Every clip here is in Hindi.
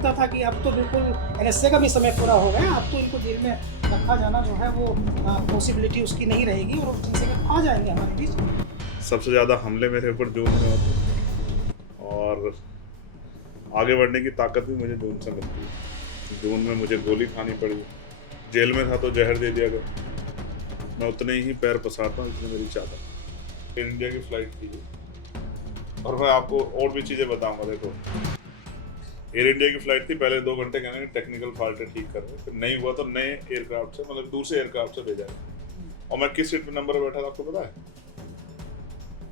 लगता था कि अब तो बिल्कुल एनएसए का भी समय पूरा हो गया, अब तो इनको जेल में रखा जाना जो है वो पॉसिबिलिटी उसकी नहीं रहेगी और चंद्रशेखर आ जाएंगे हमारे बीच। सबसे ज़्यादा हमले मेरे ऊपर जून में होते हैं और आगे बढ़ने की ताकत भी मुझे जून से मिलती है। जून में मुझे गोली खानी पड़ी, जेल में था तो जहर दे दिया गया। मैं उतने ही पैर पसारता हूँ जितनी मेरी चादर। एयर इंडिया की फ्लाइट थी और मैं आपको और भी चीज़ें बताऊंगा। देखो, एयर इंडिया की फ्लाइट थी, पहले 2 घंटे कहने टेक्निकल फॉल्ट है, ठीक कर रहे, फिर नहीं हुआ तो नए एयरक्राफ्ट से, मतलब दूसरे एयरक्राफ्ट से भेजा गया। और मैं किस सीट पे नंबर पर बैठा था आपको पता है?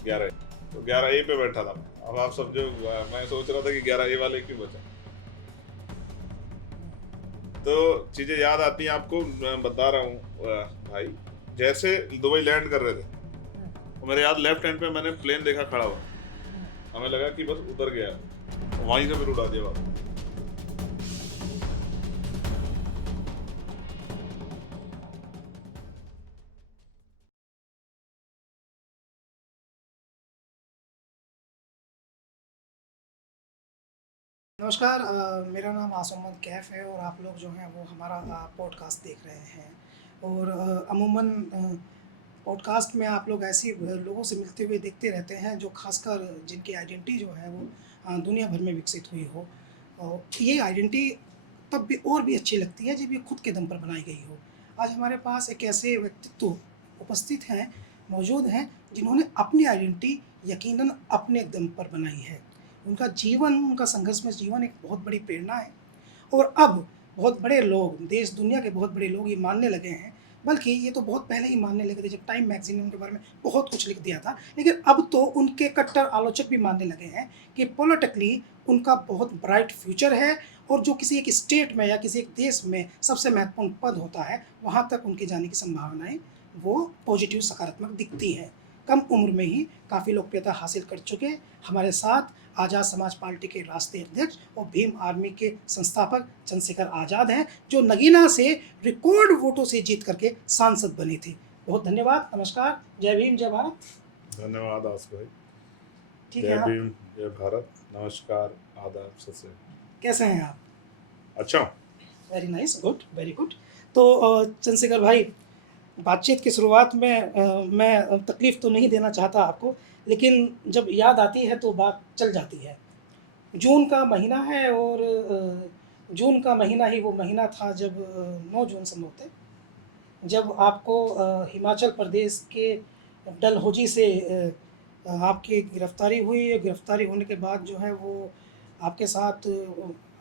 11। तो 11A पे बैठा था। अब आप समझो, मैं सोच रहा था कि 11A वाले क्यों बचा। तो चीजें याद आती हैं आपको, मैं बता रहा हूँ भाई। जैसे दुबई लैंड कर रहे थे तो मेरे याद लेफ्ट हैंड पे मैंने प्लेन देखा खड़ा हुआ। हमें लगा कि बस उतर गया, वहीं से फिर उड़ा दिया वापस। नमस्कार, मेरा नाम आसम कैफ़ है और आप लोग जो हैं वो हमारा पॉडकास्ट देख रहे हैं। और अमूमन पॉडकास्ट में आप लोग ऐसे लोगों से मिलते हुए देखते रहते हैं जो खासकर जिनकी आइडेंटिटी जो है वो दुनिया भर में विकसित हुई हो। और ये आइडेंटिटी तब भी और भी अच्छी लगती है जब ये खुद के दम पर बनाई गई हो। आज हमारे पास एक ऐसे व्यक्तित्व उपस्थित हैं, मौजूद हैं, जिन्होंने अपनी आइडेंटिटी यकीनन अपने दम पर बनाई है। उनका जीवन, उनका संघर्षमय जीवन एक बहुत बड़ी प्रेरणा है। और अब बहुत बड़े लोग, देश दुनिया के बहुत बड़े लोग ये मानने लगे हैं, बल्कि ये तो बहुत पहले ही मानने लगे थे जब टाइम मैगज़ीन ने उनके बारे में बहुत कुछ लिख दिया था। लेकिन अब तो उनके कट्टर आलोचक भी मानने लगे हैं कि पॉलिटिकली उनका बहुत ब्राइट फ्यूचर है और जो किसी एक स्टेट में या किसी एक देश में सबसे महत्वपूर्ण पद होता है, वहाँ तक उनके जाने की संभावनाएँ वो पॉजिटिव, सकारात्मक दिखती हैं। कम उम्र में ही काफ़ी लोकप्रियता हासिल कर चुके हमारे साथ आज़ाद समाज पार्टी के राष्ट्रीय अध्यक्ष और भीम आर्मी के संस्थापक चंद्रशेखर आज़ाद हैं, जो नगीना से रिकॉर्ड वोटों से जीत करके सांसद बने थे। बहुत धन्यवाद, नमस्कार, जय भीम, जय भारत। धन्यवाद आस भाई। ठीक है जय आप भीम, जय भारत, नमस्कार, आदाब, सत श्री अकाल। कैसे हैं आप? अच्छा। Very nice, good, very good. तो चंद्रशेखर भाई, बातचीत की शुरुआत में मैं तकलीफ़ तो नहीं देना चाहता आपको, लेकिन जब याद आती है तो बात चल जाती है। जून का महीना है और जून का महीना ही वो महीना था जब 9 जून संभवतः जब आपको हिमाचल प्रदेश के डलहौजी से आपकी गिरफ़्तारी हुई। गिरफ़्तारी होने के बाद जो है वो आपके साथ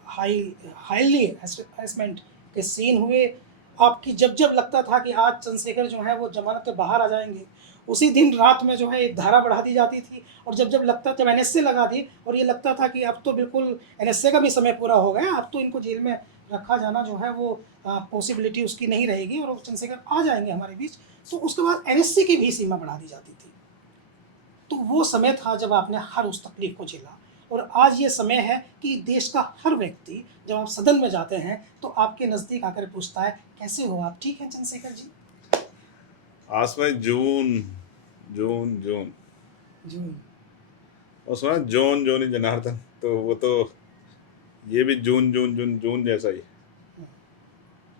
हाईली हैरेसमेंट के सीन हुए। आपकी जब लगता था कि आज चंद्रशेखर जो है वो ज़मानत पे बाहर आ जाएँगे, उसी दिन रात में जो है एक धारा बढ़ा दी जाती थी। और जब एनएसए लगा दी और ये लगता था कि अब तो बिल्कुल एनएसए का भी समय पूरा हो गया, अब तो इनको जेल में रखा जाना जो है वो पॉसिबिलिटी उसकी नहीं रहेगी और चंद्रशेखर आ जाएंगे हमारे बीच, तो उसके बाद एनएससी की भी सीमा बढ़ा दी जाती थी। तो वो समय था जब आपने हर उस तकलीफ को झेला। और आज ये समय है कि देश का हर व्यक्ति जब आप सदन में जाते हैं तो आपके नज़दीक आकर पूछता है, कैसे हो आप, ठीक हैं चंद्रशेखर जी? आस भाई, जून जून जून जी। और सुना जॉन जोनी जनार्दन, तो वो तो ये भी जून जून जून जून जैसा ही,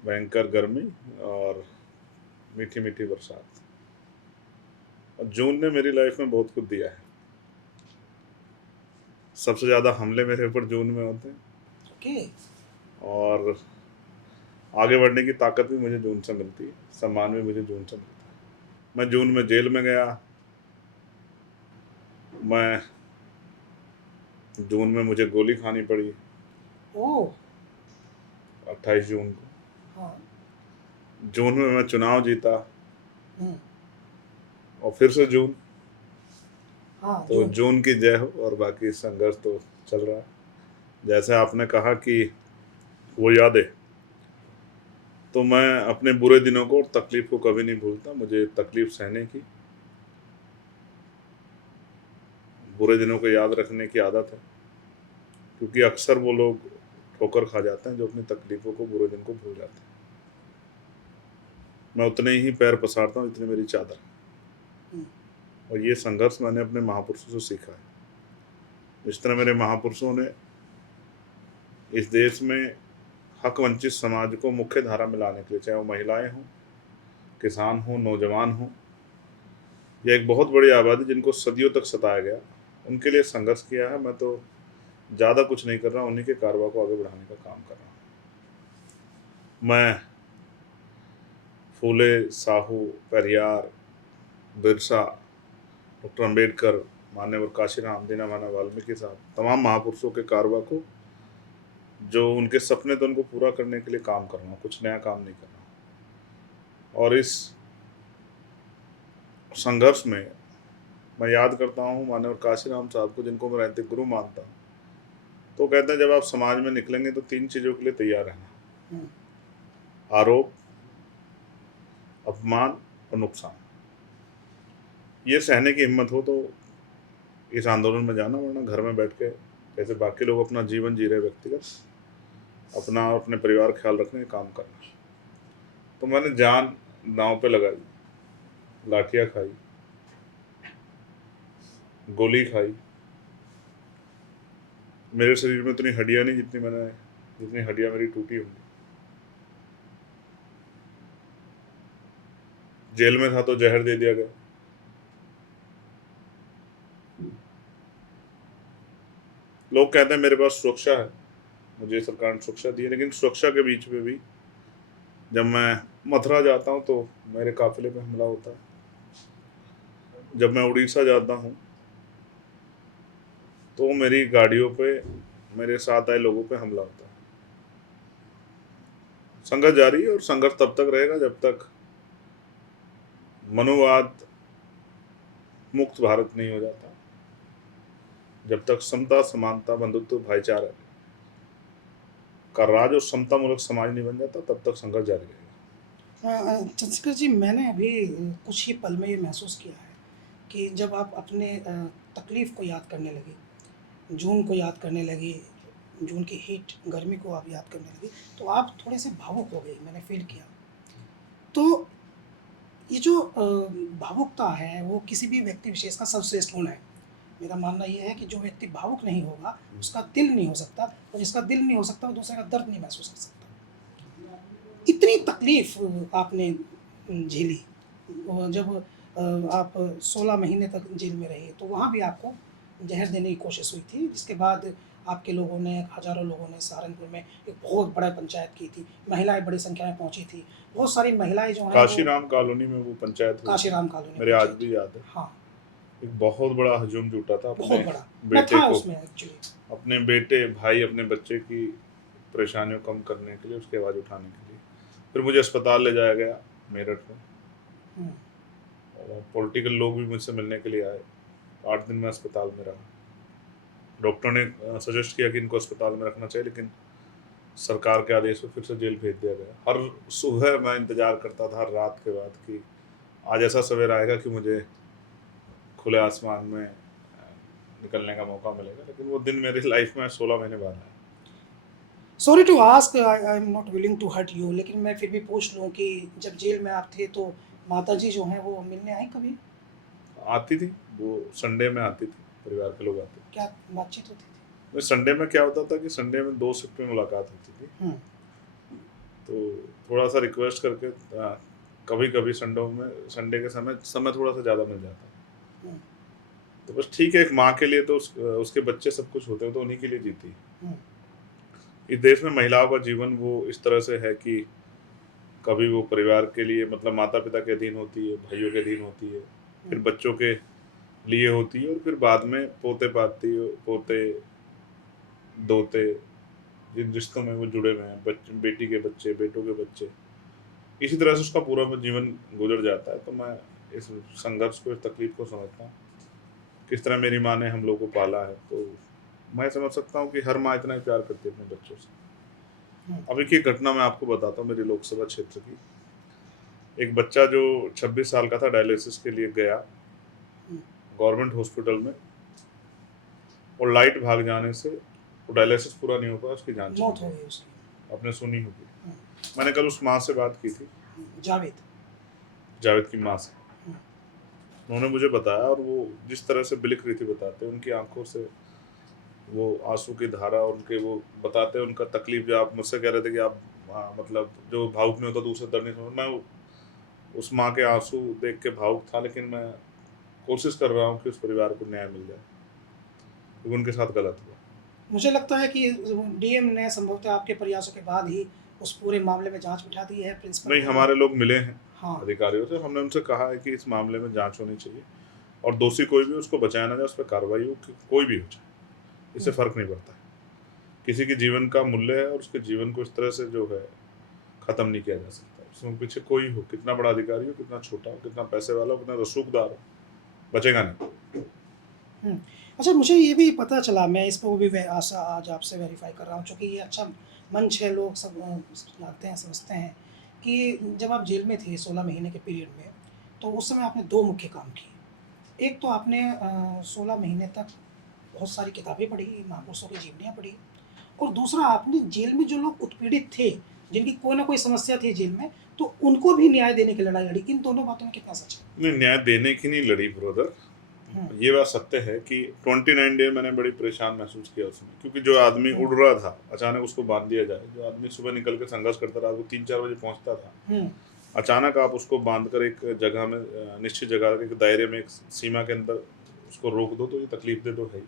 भयंकर गर्मी और मीठी मीठी बरसात। और जून ने मेरी लाइफ में बहुत कुछ दिया है। सबसे ज़्यादा हमले मेरे ऊपर जून में होते हैं ओके। और आगे बढ़ने की ताकत भी मुझे जून से मिलती है, सम्मान भी मुझे जून से मिलता है। मैं जून में जेल में गया, मैं जून में मुझे गोली खानी पड़ी ओह। 28 जून को। हाँ। जून में मैं चुनाव जीता हम्म। और फिर से जून। हाँ, तो जून। जून की जय हो और बाकी संघर्ष तो चल रहा है। जैसे आपने कहा कि वो यादें, तो मैं अपने बुरे दिनों को और तकलीफ को कभी नहीं भूलता। मुझे तकलीफ सहने की, बुरे दिनों को याद रखने की आदत है, क्योंकि अक्सर वो लोग ठोकर खा जाते हैं जो अपनी तकलीफों को, बुरे दिन को भूल जाते हैं। मैं उतने ही पैर पसारता हूँ जितनी मेरी चादर। हम्म। और ये संघर्ष मैंने अपने महापुरुषों से सीखा है। जिस तरह मेरे महापुरुषों ने इस देश में हक वंचित समाज को मुख्य धारा में लाने के लिए, चाहे वो महिलाएं हों, किसान हों, नौजवान हों, या एक बहुत बड़ी आबादी जिनको सदियों तक सताया गया, उनके लिए संघर्ष किया है। मैं तो ज़्यादा कुछ नहीं कर रहा, उन्हीं के कारवा को आगे बढ़ाने का काम कर रहा हूँ। मैं फूले, साहू, पेरियार, बिरसा, डॉक्टर अंबेडकर, मान्यवर काशीराम, दीनदयाल वाल्मीकि साहब, तमाम महापुरुषों के कारवा को, जो उनके सपने थे, उनको पूरा करने के लिए काम कर रहा हूँ, कुछ नया काम नहीं कर रहा। और इस संघर्ष में मैं याद करता हूँ माननीय काशीराम साहब को, जिनको मैं नैतिक गुरु मानता हूँ। तो कहते हैं जब आप समाज में निकलेंगे तो 3 चीज़ों के लिए तैयार रहना: आरोप, अपमान और नुकसान। ये सहने की हिम्मत हो तो इस आंदोलन में जाना, वरना घर में बैठ के जैसे बाकी लोग अपना जीवन जी रहे व्यक्तिगत, अपना और अपने परिवार का ख्याल रखने का काम करना। तो मैंने जान दांव पे लगाई, लाठियाँ खाई, गोली खाई। मेरे शरीर में इतनी हड्डियाँ नहीं जितनी हड्डियाँ मेरी टूटी होंगी। जेल में था तो जहर दे दिया गया। लोग कहते हैं मेरे पास सुरक्षा है, मुझे सरकार ने सुरक्षा दी है, लेकिन सुरक्षा के बीच में भी जब मैं मथुरा जाता हूँ तो मेरे काफिले पे हमला होता है। जब मैं उड़ीसा जाता हूँ तो मेरी गाड़ियों पे, मेरे साथ आए लोगों पे हमला होता है। संघर्ष जारी है और संघर्ष तब तक रहेगा जब तक मनुवाद मुक्त भारत नहीं हो जाता, जब तक समता, समानता, बंधुत्व, भाईचारा का राज और समता मूलक समाज नहीं बन जाता, तब तक संघर्ष जारी रहेगा। चंद्रशेखर जी, मैंने अभी कुछ ही पल में ये महसूस किया है कि जब आप अपने तकलीफ़ को याद करने लगे, जून को याद करने लगे, जून की हीट, गर्मी को आप याद करने लगे, तो आप थोड़े से भावुक हो गए, मैंने फ़ील किया। तो ये जो भावुकता है, वो किसी भी व्यक्ति विशेष का सर्वश्रेष्ठ गुण है। मेरा मानना ये है कि जो व्यक्ति भावुक नहीं होगा, उसका दिल नहीं हो सकता, और जिसका दिल नहीं हो सकता, वो दूसरे का दर्द नहीं महसूस कर सकता। इतनी तकलीफ़ आपने झेली, और जब आप 16 महीने तक जेल में रहे, तो वहाँ भी आपको ज़हर देने की कोशिश हुई थी, जिसके बाद आपके लोगों ने, हज़ारों लोगों ने सहारनपुर में एक बहुत बड़ा पंचायत की थी, महिलाएँ बड़ी संख्या में पहुँची थी, बहुत सारी महिलाएँ जो हैं वो काशीराम कॉलोनी में वो पंचायत हुई थी, काशीराम कॉलोनी मेरे आज पंचायत। भी याद है। हाँ, एक बहुत बड़ा हजूम जुटा था अपने बहुत बड़ा। मैं बेटे था को, उसमें एक्चुअली। अपने बेटे, भाई, अपने बच्चे की परेशानियों को कम करने के लिए, उसकी आवाज़ उठाने के लिए। फिर मुझे अस्पताल ले जाया गया मेरठ में, हुँ, और पॉलिटिकल लोग भी मुझसे मिलने के लिए आए। 8 दिन में अस्पताल में रहा। डॉक्टर ने सजेस्ट किया कि इनको अस्पताल में रखना चाहिए, लेकिन सरकार के आदेश पे फिर से जेल भेज दिया गया। हर सुबह मैं इंतज़ार करता था, हर रात के बाद, कि आज ऐसा सवेरा आएगा कि मुझे खुले आसमान में निकलने का मौका मिलेगा। लेकिन वो दिन मेरी लाइफ में 16 महीने बाद आया। Sorry to ask, I am not willing to hurt you, लेकिन मैं फिर भी पूछ लूँ कि जब जेल में आप थे, तो माताजी जो हैं वो मिलने आई कभी? आती थी, वो संडे में आती थी, परिवार के लोग आते क्या बातचीत होती थी? थे। संडे में क्या होता था कि संडे में 2 शिफ्ट में मुलाकात होती थी, हुँ, तो थोड़ा सा रिक्वेस्ट करके कभी कभी संडे के समय थोड़ा सा ज़्यादा मिल जाता। हुँ, तो बस ठीक है, एक माँ के लिए तो उसके बच्चे सब कुछ होते हैं, तो उन्हीं के लिए जीती है। हुँ, इस देश में महिलाओं का जीवन वो इस तरह से है कि कभी वो परिवार के लिए, मतलब माता पिता के अधीन होती है, भाइयों के अधीन होती है, फिर बच्चों के लिए होती है, और फिर बाद में पोते पाती, पोते दोते, जिन रिश्तों में वो जुड़े हुए हैं, बेटी के बच्चे, बेटों के बच्चे, इसी तरह से उसका पूरा जीवन गुजर जाता है। तो मैं इस संघर्ष को, इस तकलीफ को समझता हूँ, किस तरह मेरी माँ ने हम लोग को पाला है। तो मैं समझ सकता हूँ कि हर माँ इतना ही प्यार करती है अपने बच्चों से। हुँ, अब एक घटना मैं आपको बताता हूँ मेरी लोकसभा क्षेत्र की। एक बच्चा जो 26 साल का था, डायलिसिस के लिए गया हुँ, गवर्नमेंट हॉस्पिटल में, और लाइट भाग जाने से वो डायलिसिस पूरा नहीं हो पाया, उसकी जान चली मौत हो गई। गई उसकी। आपने सुनी होगी। हुँ, मैंने कल उस माँ से बात की थी, जावेद। जावेद की माँ से। हुँ, उन्होंने मुझे बताया, और वो जिस तरह से बिलिख रही थी बताते, उनकी आंखों से वो आंसू की धारा उनके, वो बताते हैं उनका तकलीफ, जो आप मुझसे कह रहे थे कि आप मतलब जो भावुक नहीं होता दूसरा दर्द नहीं समझ, मैं उस माँ के आंसू देख के भावुक था, लेकिन मैं कोशिश कर रहा हूँ कि उस परिवार को न्याय मिल जाए, क्योंकि उनके साथ गलत हुआ। मुझे लगता है कि डीएम ने संभवतः आपके प्रयासों के बाद ही उस पूरे मामले में जाँच बिठा दी है, प्रिंसिपल नहीं, को भी। हमारे लोग मिले हैं हाँ। अधिकारियों से, हमने उनसे कहा है कि इस मामले में जांच होनी चाहिए और दोषी कोई भी उसको बचाया ना जाए, उस पर कार्रवाई हो, कोई भी हो जाए, इससे हुँ, फर्क नहीं पड़ता है। किसी के जीवन का मूल्य है और उसके जीवन को इस तरह से जो है खत्म नहीं किया जा सकता। उसमें पीछे कोई हो, कितना बड़ा अधिकारी हो, कितना छोटा हो, कितना पैसे वाला हो, कितना रसूखदार हो, बचेगा नहीं। हुँ। अच्छा, मुझे ये भी पता चला, मैं इसको भी वे आशा आज आपसे वेरीफ़ाई कर रहा हूँ, चूँकि ये अच्छा मंच है, लोग सब जानते हैं, समझते हैं कि जब आप जेल में थे 16 महीने के पीरियड में, तो उस समय आपने 2 मुख्य काम किए। एक तो आपने 16 महीने तक बहुत सारी किताबें पढ़ी, महापुरुषों की जीवनियाँ पढ़ी, और दूसरा आपने जेल में जो लोग उत्पीड़ित थे, जिनकी कोई न कोई समस्या थी जेल में, तो उनको भी न्याय देने की लड़ाई लड़ी। इन दोनों बातों में कितना सच है? नहीं, न्याय देने की नहीं लड़ी ब्रदर। हुँ, ये बात सत्य है कि 29 डे मैंने बड़ी परेशान महसूस किया उसमें, क्योंकि जो आदमी हुँ, उड़ रहा था अचानक उसको बांध दिया जाए, जो आदमी सुबह निकल के संघर्ष करता रहा, वो 3-4 बजे पहुंचता था, हुँ, अचानक आप उसको बांधकर एक जगह में निश्चित जगह के एक दायरे में, एक सीमा के अंदर उसको रोक दो, तो ये तकलीफ दे तो है ही।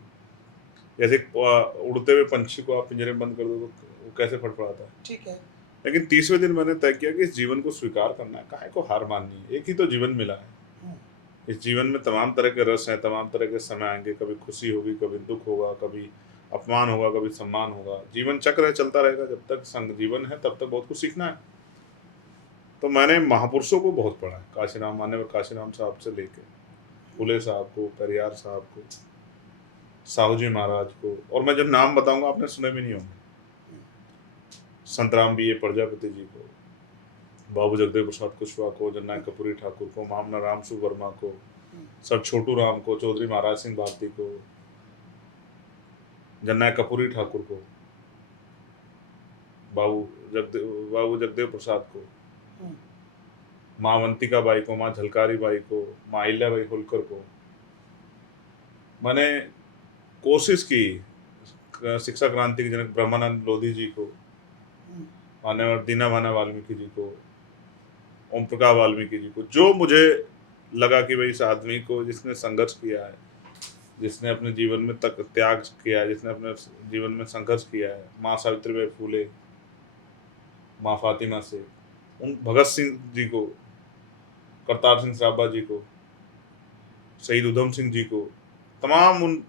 जैसे एक उड़ते हुए पंछी को आप पिंजरे में बंद कर दो तो वो कैसे फड़फड़ाता है। ठीक है। लेकिन 30वें दिन मैंने तय किया कि इस जीवन को स्वीकार करना है, काहे को हार माननी है, एक ही तो जीवन मिला है। हुँ, इस जीवन में तमाम तरह के रस हैं, तमाम तरह के समय आएंगे, कभी खुशी होगी, कभी दुख होगा, कभी अपमान होगा, कभी सम्मान होगा। जीवन चक्र है, चलता रहेगा, जब तक संग जीवन है तब तक बहुत कुछ सीखना है। तो मैंने महापुरुषों को बहुत पढ़ा है, काशीराम, मान्यवर काशीराम साहब से लेके फूले साहब को, पेरियार साहब को, साहू जी महाराज को, और मैं जब नाम बताऊंगा आपने सुने भी नहीं होंगे, संतराम बी ए प्रजापति जी को, बाबू जगदेव प्रसाद कुशवाहा को, जननायक कपूरी ठाकुर को, मामला रामसु वर्मा को, हुँ, सर छोटू राम को, चौधरी महाराज सिंह भारती को, जननायक कपूरी ठाकुर को, बाबू जगदेव प्रसाद को, हुँ, माँ अवंतिका बाई को, माँ झलकारी बाई को, माँ अहिल्याबाई होलकर को। मैंने कोशिश की शिक्षा क्रांति के जनक ब्रह्मानंद लोधी जी को, हुँ, मान्यवर दीना भाना वाल्मीकि जी को, ओम प्रकाश वाल्मीकि जी को, जो मुझे लगा कि भाई इस आदमी को, जिसने संघर्ष किया है, जिसने अपने जीवन में तक त्याग किया है, जिसने अपने जीवन में संघर्ष किया है, माँ सावित्रीबाई फूले, माँ फातिमा से, उन भगत सिंह जी को, करतार सिंह सराभा जी को, शहीद उधम सिंह जी को, तमाम उन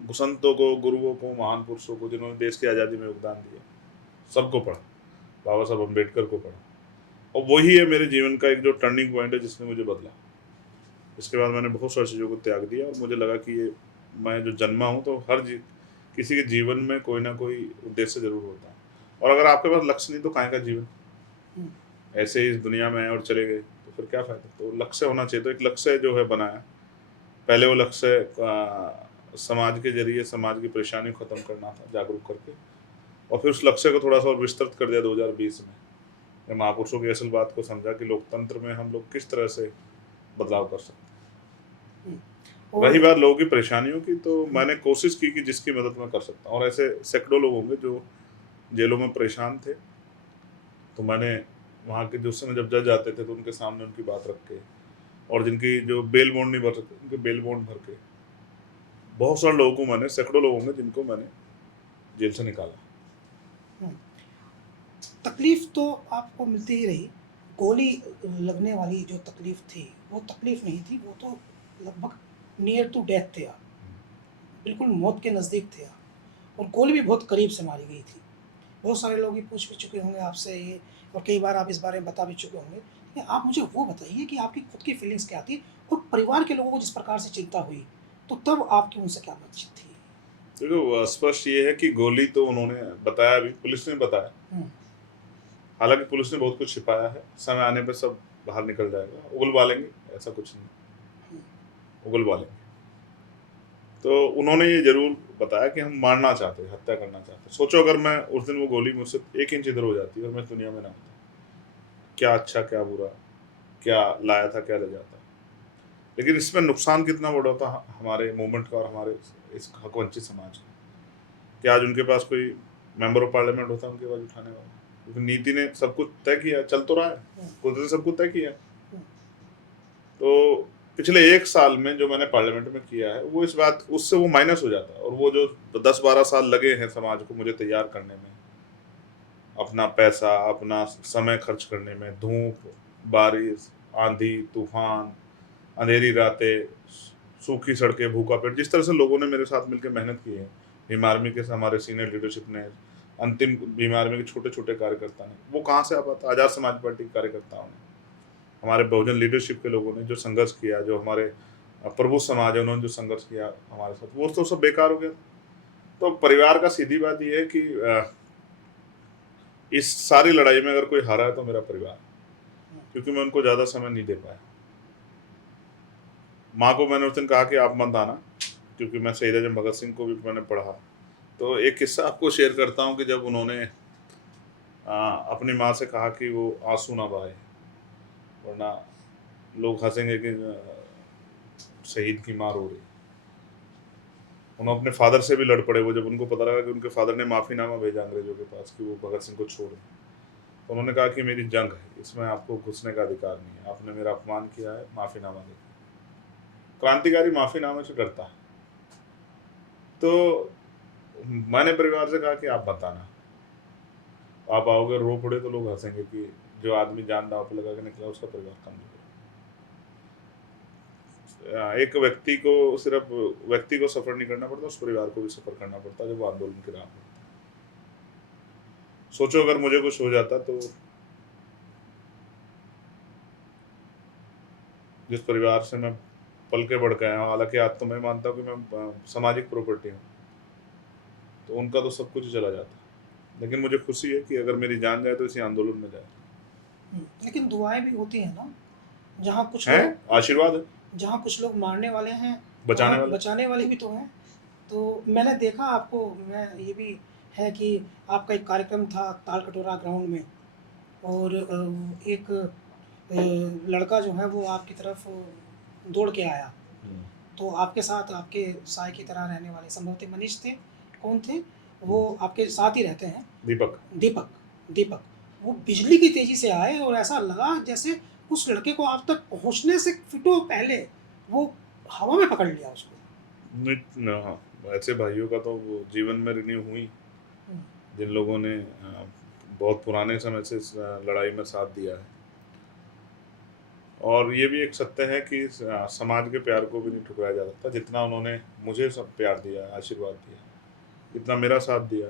संतों को, गुरुओं को, महान पुरुषों को, जिन्होंने देश की आज़ादी में योगदान दिया, सबको पढ़ा, बाबा साहब अम्बेडकर को पढ़ा, और वही है मेरे जीवन का एक जो टर्निंग पॉइंट है जिसने मुझे बदला। इसके बाद मैंने बहुत सारी चीज़ों को त्याग दिया और मुझे लगा कि ये मैं जो जन्मा हूँ, तो किसी के जीवन में कोई ना कोई उद्देश्य जरूर होता है, और अगर आपके पास लक्ष्य नहीं तो काहे का जीवन, हुँ, ऐसे ही इस दुनिया में आए और चले गए तो फिर क्या फायदा। तो लक्ष्य होना चाहिए, तो एक लक्ष्य जो है बनाया, पहले वो लक्ष्य समाज के जरिए समाज की परेशानी को खत्म करना था, जागरूक करके, और फिर उस लक्ष्य को थोड़ा सा और विस्तृत कर दिया 2020 में। मैं महापुरुषों की असल बात को समझा कि लोकतंत्र में हम लोग किस तरह से बदलाव कर सकते हुँ, हैं। और रही बात लोगों की परेशानियों की, तो हुँ, मैंने कोशिश की कि जिसकी मदद मैं कर सकता हूँ, और ऐसे सैकड़ों लोग होंगे जो जेलों में परेशान थे, तो मैंने वहाँ के जो उस समय जब जज आते थे तो उनके सामने उनकी बात रख के, और जिनकी जो बेल बॉन्ड नहीं भर सकते उनके बेल बॉन्ड भर के, बहुत सारे लोगों को मैंने, सैकड़ों लोग होंगे जिनको मैंने जेल से निकाला। हुँ। तकलीफ़ तो आपको मिलती ही रही। गोली लगने वाली जो तकलीफ़ थी, वो तकलीफ़ नहीं थी, वो तो लगभग नियर टू डेथ थे आप। बिल्कुल मौत के नज़दीक थे आप, और गोली भी बहुत करीब से मारी गई थी। बहुत सारे लोग ये पूछ भी चुके होंगे आपसे ये, और कई बार आप इस बारे में बता भी चुके होंगे। लेकिन आप मुझे वो बताइए कि आपकी खुद की फीलिंग्स क्या थी, और परिवार के लोगों को जिस प्रकार से चिंता हुई, तो तब आपकी उनसे क्या बातचीत थी? देखो, स्पष्ट ये है कि गोली तो उन्होंने बताया भी, पुलिस ने बताया। हुँ, हालांकि पुलिस ने बहुत कुछ छिपाया है, समय आने पे सब बाहर निकल जाएगा, उगलवा लेंगे, ऐसा कुछ नहीं, हुँ, उगलवा लेंगे। तो उन्होंने ये जरूर बताया कि हम मारना चाहते, हत्या करना चाहते। सोचो अगर मैं उस दिन वो गोली मुझसे 1 इंच इधर हो जाती और मैं इस दुनिया में ना होता, क्या अच्छा क्या बुरा, क्या लाया था क्या ले जाता। लेकिन इसमें नुकसान कितना बड़ा था हमारे मूवमेंट का और हमारे इस हकवंचित समाज का। कि आज उनके पास कोई मेंबर ऑफ पार्लियामेंट होता उनकी आवाज उठाने वाला, क्योंकि नीति ने सब कुछ तय किया, चल तो रहा है, कुदरत ने सब कुछ तय किया। तो पिछले 1 साल में जो मैंने पार्लियामेंट में किया है वो इस बात उससे वो माइनस हो जाता है, और वो जो 10-12 साल लगे हैं समाज को मुझे तैयार करने में, अपना पैसा अपना समय खर्च करने में, धूप बारिश आंधी तूफान अंधेरी रातें सूखी सड़कें भूखा पेट, जिस तरह से लोगों ने मेरे साथ मिलकर मेहनत की है, भीम आर्मी के हमारे सीनियर लीडरशिप ने, अंतिम भीम आर्मी के छोटे छोटे कार्यकर्ता ने, वो कहाँ से आ पाता, आज़ाद समाज पार्टी के कार्यकर्ताओं ने, हमारे बहुजन लीडरशिप के लोगों ने जो संघर्ष किया, जो हमारे प्रभु समाज है उन्होंने जो संघर्ष किया हमारे साथ, वो तो सब बेकार हो गया। तो परिवार का सीधी बात यह है कि इस सारी लड़ाई में अगर कोई हारा है तो मेरा परिवार, क्योंकि मैं उनको ज़्यादा समय नहीं दे पाया। माँ को मैंने उस दिन कहा कि आप मत आना, क्योंकि मैं शहीद आजम भगत सिंह को भी मैंने पढ़ा। तो एक किस्सा आपको शेयर करता हूँ कि जब उन्होंने अपनी माँ से कहा कि वो आंसू ना बहाए, वरना लोग हंसेंगे कि शहीद की माँ रो रही। उन्होंने अपने फादर से भी लड़ पड़े वो, जब उनको पता लगा कि उनके फादर ने माफ़ीनामा भेजा अंग्रेजों के पास कि वो भगत सिंह को छोड़ दें। तो उन्होंने कहा कि मेरी जंग है, इसमें आपको घुसने का अधिकार नहीं है, आपने मेरा अपमान किया है, माफ़ीनामा दे। क्रांतिकारी माफ़ीनामे से डरता है। तो मैंने परिवार से कहा कि आप मत आना, आप आओगे रो पड़े तो लोग हंसेंगे कि जो आदमी जान दांव पे लगा के निकला उसका परिवार कम नहीं। एक व्यक्ति को सिर्फ व्यक्ति को सफर नहीं करना पड़ता, उस परिवार को भी सफर करना पड़ता है जब वो आंदोलन की राह में। सोचो अगर मुझे कुछ हो जाता तो जिस परिवार से मैं पल के बढ़ गया हूँ, हालांकि आज तो मैं मानता हूँ कि मैं सामाजिक प्रॉपर्टी हूँ, तो उनका तो सब कुछ चला जाता, लेकिन मुझे खुशी है कि अगर मेरी जान जाए तो इसी आंदोलन में जाए। लेकिन दुआएं भी होती हैं ना, जहाँ कुछ हैं लोग आशीर्वाद है, जहाँ कुछ लोग मारने वाले हैं बचाने वहाँ वाले। बचाने वाले भी तो हैं। तो मैंने देखा आपको, मैं ये भी है कि आपका एक कार्यक्रम था तालकटोरा ग्राउंड में, और एक लड़का जो है वो आपकी तरफ दौड़ के आया, तो आपके साथ आपके साय की तरह रहने वाले संभवतः मनीष थे, कौन थे वो, आपके साथ ही रहते हैं, दीपक दीपक दीपक वो बिजली की तेज़ी से आए और ऐसा लगा जैसे उस लड़के को आप तक पहुंचने से फिटो पहले वो हवा में पकड़ लिया उसको। हाँ, ऐसे भाइयों का तो वो जीवन में रिन्यू हुई, जिन लोगों ने बहुत पुराने समय से इस लड़ाई में साथ दिया है। और ये भी एक सत्य है कि समाज के प्यार को भी नहीं ठुकराया जा सकता, जितना उन्होंने मुझे सब प्यार दिया, आशीर्वाद दिया, जितना मेरा साथ दिया,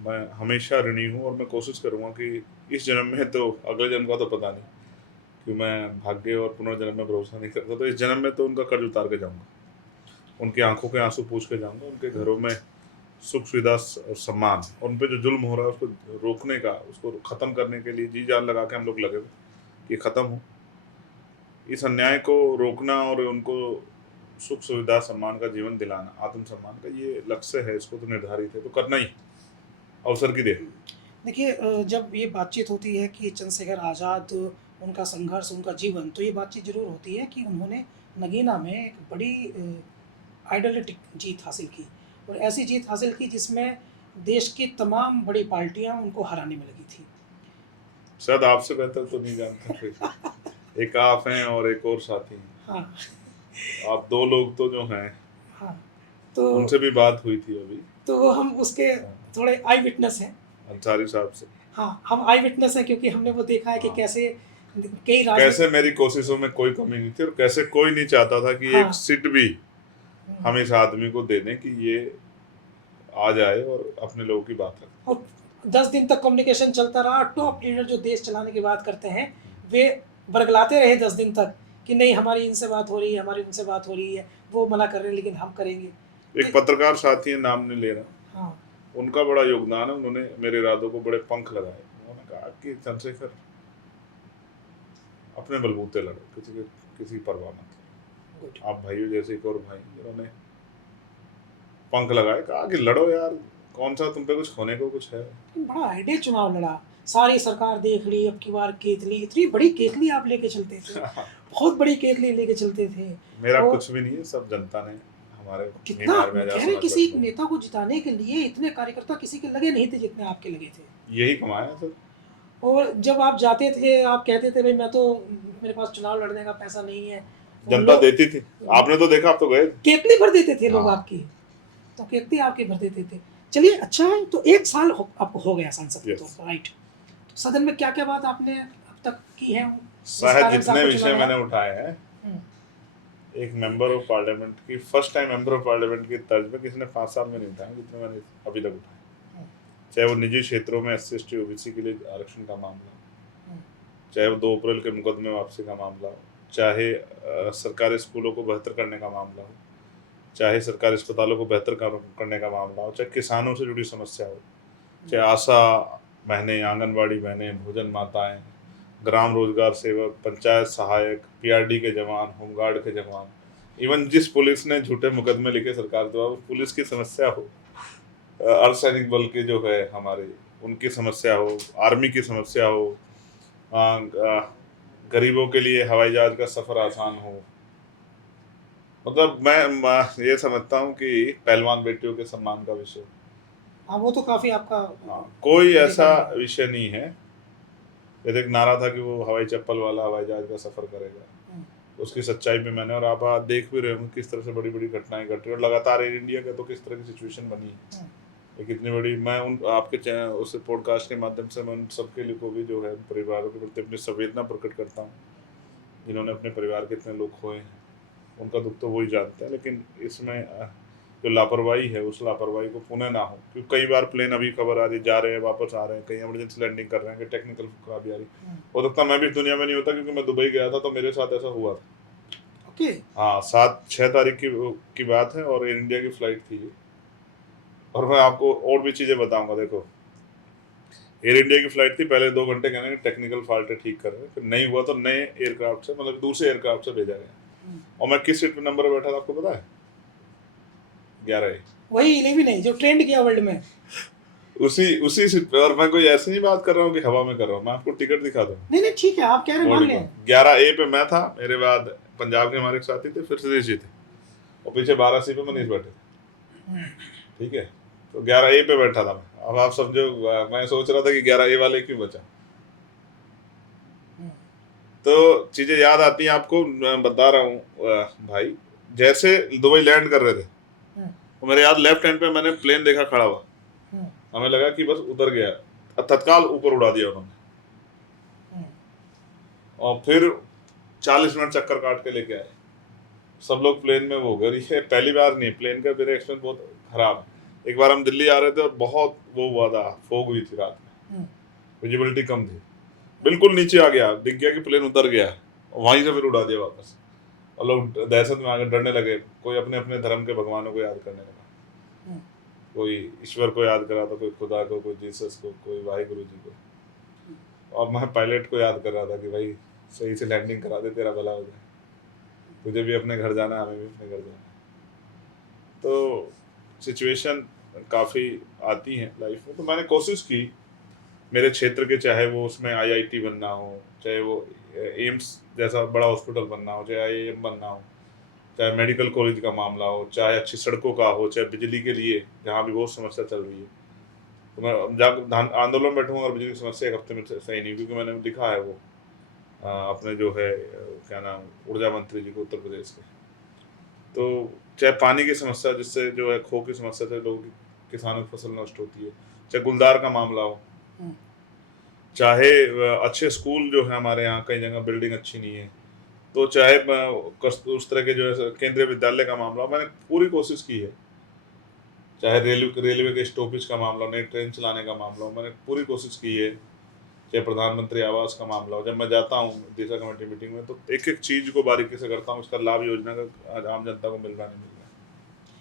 मैं हमेशा ऋणी हूँ। और मैं कोशिश करूँगा कि इस जन्म में, तो अगले जन्म का तो पता नहीं, कि मैं भाग्य और पुनर्जन्म में भरोसा नहीं करता, तो इस जन्म में तो उनका कर्ज उतार के जाऊँगा, उनकी आंखों के आंसू पूछ के जाऊँगा, उनके घरों में सुख सुविधा और सम्मान, और उन पर जो जुल्म हो रहा है उसको रोकने का, उसको ख़त्म करने के लिए जी जान लगा के हम लोग लगे हुए कि ख़त्म हो, इस अन्याय को रोकना और उनको सुख सुविधा सम्मान का जीवन दिलाना, आत्म सम्मान का ये लक्ष्य है, इसको तो निर्धारित है, तो करना ही अवसर की देर। देखिए, जब ये बातचीत होती है कि चंद्रशेखर आज़ाद, उनका संघर्ष, उनका जीवन, तो ये बातचीत ज़रूर होती है कि उन्होंने नगीना में एक बड़ी आइडियलिटिक जीत हासिल की, और ऐसी जीत हासिल की जिसमें देश की तमाम बड़ी पार्टियां उनको हराने में लगी थी। शायद आपसे बेहतर तो नहीं जानता फिर। एक आप हैं और एक और साथी हैं। हाँ आप दो लोग तो जो हैं, हाँ, तो उनसे भी बात हुई थी अभी, तो हम उसके थोड़े आई विटनेस हैं। अंसारी साहब से। हाँ, हम आई विटनेस हैं, क्योंकि हमने वो देखा है कि हाँ। कैसे कई कैसे मेरी कोशिशों में कोई कमी नहीं थी, और कैसे कोई नहीं चाहता था कि हाँ। एक सीट भी हम इस आदमी को दे दें कि ये आ जाए और अपने लोगों की बात रखे। और 10 दिन तक कम्युनिकेशन चलता रहा। टॉप लीडर जो देश चलाने की बात करते हैं, वे बरगलाते रहे 10 दिन तक कि नहीं, हमारी इनसे बात हो रही है, हमारी उनसे बात हो रही है, वो मना कर रहे हैं, लेकिन हम करेंगे। एक पत्रकार साथी है, नाम नहीं ले रहा, हाँ, उनका बड़ा योगदान है, उन्होंने मेरे इरादों को बड़े पंख लगाए। उन्होंने कहा कि चंद्रशेखर, अपने बलबूते लड़ो, किसी की परवाह मत करो, आप भाइयों जैसे एक और भाई, जिन्होंने पंख लगाए, कहा कि लड़ो यार, कौन सा तुम पे कुछ खोने को कुछ है। बड़ा आइडिया चुनाव लड़ा, सारी सरकार देख ली, अब की बार केतली, इतनी बड़ी केतली आप लेके चलते थे, बहुत बड़ी केतली लेके चलते थे। मेरा कुछ भी नहीं है, सब जनता ने हमारे कितना मीमार में कह आजाद रहे हैं, समाज किसी पार्टी में। नेता को जिताने के लिए इतने कार्यकर्ता किसी के लगे नहीं थे जितने आपके लगे थे। यही कमाया सर। और जब आप जाते थे, आप कहते थे भाई मैं तो, मेरे पास चुनाव लड़ने का पैसा नहीं है, और जनता लोग देती थी, आपने तो देखा, आप तो गए थे। केतली भर देते थे लोग हाँ। आपकी, तो केतली आपके भर देते थे। चलिए अच्छा है, तो 1 साल आपको हो गया सांसद के Yes. तौर पर, राइट। तो सदन में क्या-क्या बात आपने अब तक की है, जिस शायद कारण से जितने आपको चुना विषय पड़ा? मैंने उठाए हैं, हुँ, एक मेंबर ऑफ पार्लियामेंट की, first time member of parliament की तर्ज में किसी ने 5 साल में नहीं उठाए जितने मैंने अभी तक उठाए। हुँ, चाहे वो निजी क्षेत्रों में SC ST OBC के लिए आरक्षण का मामला हो, हुँ, चाहे वो 2 अप्रैल के मुकदमे वापसी का मामला हो, चाहे सरकारी स्कूलों को बेहतर करने का मामला हो, चाहे सरकारी अस्पतालों को बेहतर करने का मामला हो, चाहे किसानों से जुड़ी समस्या हो, चाहे आशा बहनें, आंगनबाड़ी बहनें, भोजन माताएं, ग्राम रोजगार सेवक, पंचायत सहायक, PRD के जवान, होमगार्ड के जवान, इवन जिस पुलिस ने झूठे मुकदमे लिखे सरकार द्वारा, उस पुलिस की समस्या हो, अर्धसैनिक बल के जो है हमारे, उनकी समस्या हो, आर्मी की समस्या हो, गरीबों के लिए हवाई जहाज का सफर आसान हो। मतलब मैं ये समझता हूँ कि पहलवान बेटियों के सम्मान का विषय, हाँ, वो तो काफ़ी आपका कोई देखा ऐसा गया। विषय नहीं है। जैसे एक नारा था कि वो हवाई चप्पल वाला हवाई जहाज का सफर करेगा, हुँ, उसकी सच्चाई पे मैंने, और आप देख भी रहे हो किस तरह से बड़ी बड़ी घटनाएं घट रही है, और लगातार एयर इंडिया का तो किस तरह की सिचुएशन बनी है, हुँ, ये कितनी बड़ी। मैं उन आपके उस पॉडकास्ट के माध्यम से मैं उन सबके लिए को भी जो है परिवारों के प्रति अपनी संवेदना प्रकट करता हूँ, जिन्होंने अपने परिवार के इतने लोग खोए हैं। उनका दुख तो वही जानते हैं, लेकिन इसमें जो लापरवाही है, उस लापरवाही को पुनः ना हो, क्योंकि कई बार प्लेन, अभी खबर आ रही, जा रहे हैं वापस आ रहे हैं, कहीं इमरजेंसी लैंडिंग कर रहे हैं, कि टेक्निकल खराबी आ रही। हुँ, हो सकता मैं भी इस दुनिया में नहीं होता, क्योंकि मैं दुबई गया था तो मेरे साथ ऐसा हुआ था। ओके। हाँ, 7-6 तारीख की बात है, और एयर इंडिया की फ्लाइट थी ये। और मैं आपको और भी चीज़ें बताऊंगा। देखो, एयर इंडिया की फ्लाइट थी, पहले 2 घंटे कहने टेक्निकल फॉल्ट है, ठीक कर रहे हैं, फिर नहीं हुआ तो नए एयरक्राफ्ट से, मतलब दूसरे एयरक्राफ्ट से भेजा गया। हुँ, और मैं किस सीट पे नंबर पर बैठा था आपको पता है? 11A। वही 11 है जो ट्रेंड किया वर्ल्ड में। उसी उसी सीट पे। और मैं कोई ऐसी नहीं बात कर रहा हूँ कि हवा में कर रहा हूँ, मैं आपको टिकट दिखा दूँ। नहीं, नहीं, ठीक है, आप कह रहे हैं मान लें। 11A पे मैं था, मेरे बाद पंजाब के हमारे एक साथी थे, फिर सुरेश जी थे, और पीछे 12C पे मनीष बैठे थे। हुँ, ठीक है, तो 11A पे बैठा था मैं। अब आप समझो, मैं सोच रहा था कि 11A वाले क्यों बचा। हुँ, तो चीजें याद आती हैं आपको, मैं बता रहा हूँ भाई। जैसे दुबई लैंड कर रहे थे, हुँ, तो मेरे याद लेफ्ट हैंड पे मैंने प्लेन देखा खड़ा हुआ, हुँ, हमें लगा कि बस उतर गया, तत्काल ऊपर उड़ा दिया उन्होंने, हुँ, और फिर 40 मिनट चक्कर काट के लेके आए सब लोग प्लेन में। वो गई है, पहली बार नहीं, प्लेन का मेरा एक्सपीरियंस बहुत खराब है। एक बार हम दिल्ली आ रहे थे और बहुत वो हुआ था, फोग हुई थी रात में, हुँ, विजिबिलिटी कम थी, बिल्कुल नीचे आ गया, दिख गया कि प्लेन उतर गया, और वहीं से फिर उड़ा दिया वापस, और लोग दहशत में आगे डरने लगे। कोई अपने अपने धर्म के भगवानों को याद करने लगा, हुँ, कोई ईश्वर को याद करा था, कोई खुदा को, कोई जीसस को, कोई वाहिगुरु जी को, और मैं पायलट को याद कर रहा था कि भाई सही से लैंडिंग करा दे, तेरा भला हो जाए, तुझे भी अपने घर जाना है, हमें भी अपने घर जाना है। तो सिचुएशन काफ़ी आती हैं लाइफ में, तो मैंने कोशिश की मेरे क्षेत्र के, चाहे वो उसमें IIT बनना हो, चाहे वो एम्स जैसा बड़ा हॉस्पिटल बनना हो, चाहे IIM बनना हो, चाहे मेडिकल कॉलेज का मामला हो, चाहे अच्छी सड़कों का हो, चाहे बिजली के लिए जहाँ भी बहुत समस्या चल रही है, तो मैं जाकर आंदोलन में बैठूंगा और बिजली की समस्या एक हफ्ते में सही नहीं, क्योंकि मैंने लिखा है वो अपने जो है क्या नाम, ऊर्जा मंत्री जी को, उत्तर प्रदेश के। तो चाहे पानी की समस्या, जिससे जो है खो की समस्या से लोगों की, किसानों की फसल नष्ट होती है, चाहे गुलदार का मामला हो, हुँ, चाहे अच्छे स्कूल जो है हमारे यहाँ कई जगह बिल्डिंग अच्छी नहीं है, तो चाहे उस तरह के जो है केंद्रीय विद्यालय का मामला, मैंने पूरी कोशिश की है, चाहे रेलवे के स्टॉपेज का मामला, नई ट्रेन चलाने का मामला हो, मैंने पूरी कोशिश की है, चाहे प्रधानमंत्री आवास का मामला हो। जब मैं जाता हूँ दिशा कमेटी मीटिंग में, तो एक एक चीज़ को बारीकी से करता हूँ, इसका लाभ योजना का आम जनता को मिल रहा नहीं मिल रहा।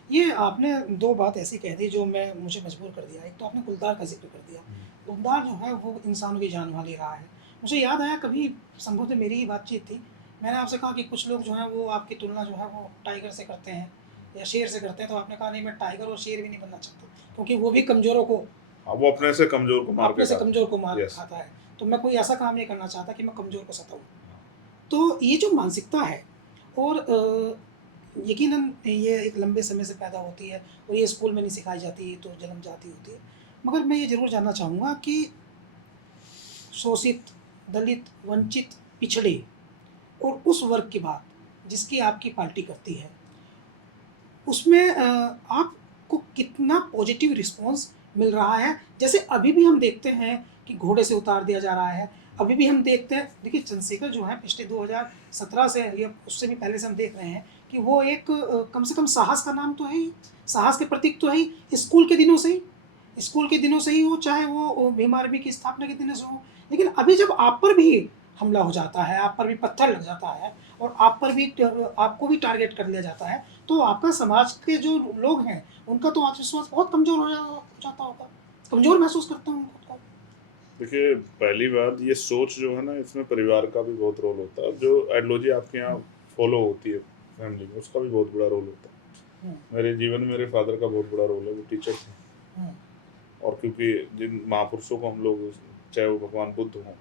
ये आपने 2 बात ऐसी कह दी जो मुझे मजबूर कर दिया। एक तो आपने गुलदार का ज़िक्र कर दिया। गुलदार जो है वो इंसानों की जान वाली रहा है। मुझे याद आया, कभी संभवतः मेरी ही बातचीत थी, मैंने आपसे कहा कि कुछ लोग जो हैं वो आपकी तुलना जो है वो टाइगर से करते हैं या शेर से करते हैं, तो आपने कहा नहीं, मैं टाइगर और शेर भी नहीं बनना चाहता, क्योंकि वो भी कमज़ोरों को, हाँ, वो अपने से कमजोर को मार अपने के से खाता कमज़ोर को मार है। यस। खाता है। तो मैं कोई ऐसा काम नहीं करना चाहता कि मैं कमज़ोर को सताऊँ। तो ये जो मानसिकता है, और यकीनन ये एक लंबे समय से पैदा होती है और ये स्कूल में नहीं सिखाई जाती, तो जन्म जाती होती है। मगर मैं ये ज़रूर जानना चाहूँगा कि शोषित, दलित, वंचित, पिछड़े और उस वर्ग की बात जिसकी आपकी पार्टी करती है, उसमें आपको कितना पॉजिटिव रिस्पॉन्स मिल रहा है? जैसे अभी भी हम देखते हैं कि घोड़े से उतार दिया जा रहा है, अभी भी हम देखते हैं, देखिए चंद्रशेखर जो हैं पिछले 2017 से या उससे भी पहले से हम देख रहे हैं कि वो एक कम से कम साहस का नाम तो है ही, साहस के प्रतीक तो है ही, स्कूल के दिनों से ही हो, चाहे वो भीम आर्मी की स्थापना के दिनों से हो। लेकिन अभी जब आप पर भी हमला हो जाता है, आप पर भी पत्थर लग जाता है और आपको भी टारगेट कर लिया जाता है, तो आपका समाज के जो लोग हैं उनका तो आत्मविश्वास बहुत कमज़ोर हो जाता होगा, कमज़ोर महसूस करते होंगे खुद को। देखिए, पहली बात ये सोच जो है ना, इसमें परिवार का भी बहुत रोल होता है। जो आइडियोलॉजी आपके यहाँ फॉलो होती है फैमिली में, उसका भी बहुत बड़ा रोल होता है। मेरे जीवन में मेरे फादर का बहुत बड़ा रोल है, वो टीचर थे। और क्योंकि जिन महापुरुषों को हम लोग, चाहे वो भगवान बुद्ध हों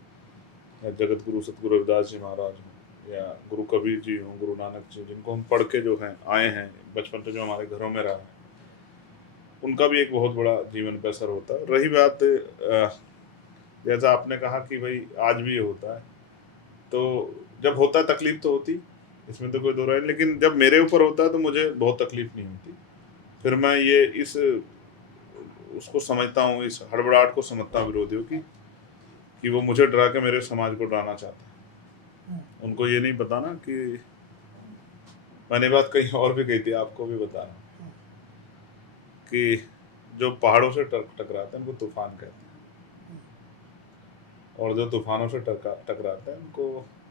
या जगत गुरु सतगुरु रविदास जी महाराज हों या गुरु कबीर जी हों, गुरु नानक जी, जिनको हम पढ़ के जो हैं आए हैं, बचपन से जो हमारे घरों में रहा है, उनका भी एक बहुत बड़ा जीवन पे असर होता है। रही बात जैसा आपने कहा कि भाई आज भी ये होता है, तो जब होता है तकलीफ तो होती, इसमें तो कोई दो राय नहीं, लेकिन जब मेरे ऊपर होता है तो मुझे बहुत तकलीफ नहीं होती। फिर मैं ये इस उसको समझता हूँ, इस हड़बड़ाहट को समझता हूँ विरोधियों की, कि वो मुझे डरा के मेरे समाज को डराना चाहते हैं। उनको ये नहीं पता ना कि मैंने बात कहीं और भी कही थी, आपको भी बता रहा हूँ, कि जो पहाड़ों से टकराते हैं उनको तूफान कहते हैं, और जो तूफानों से टकराते हैं उनको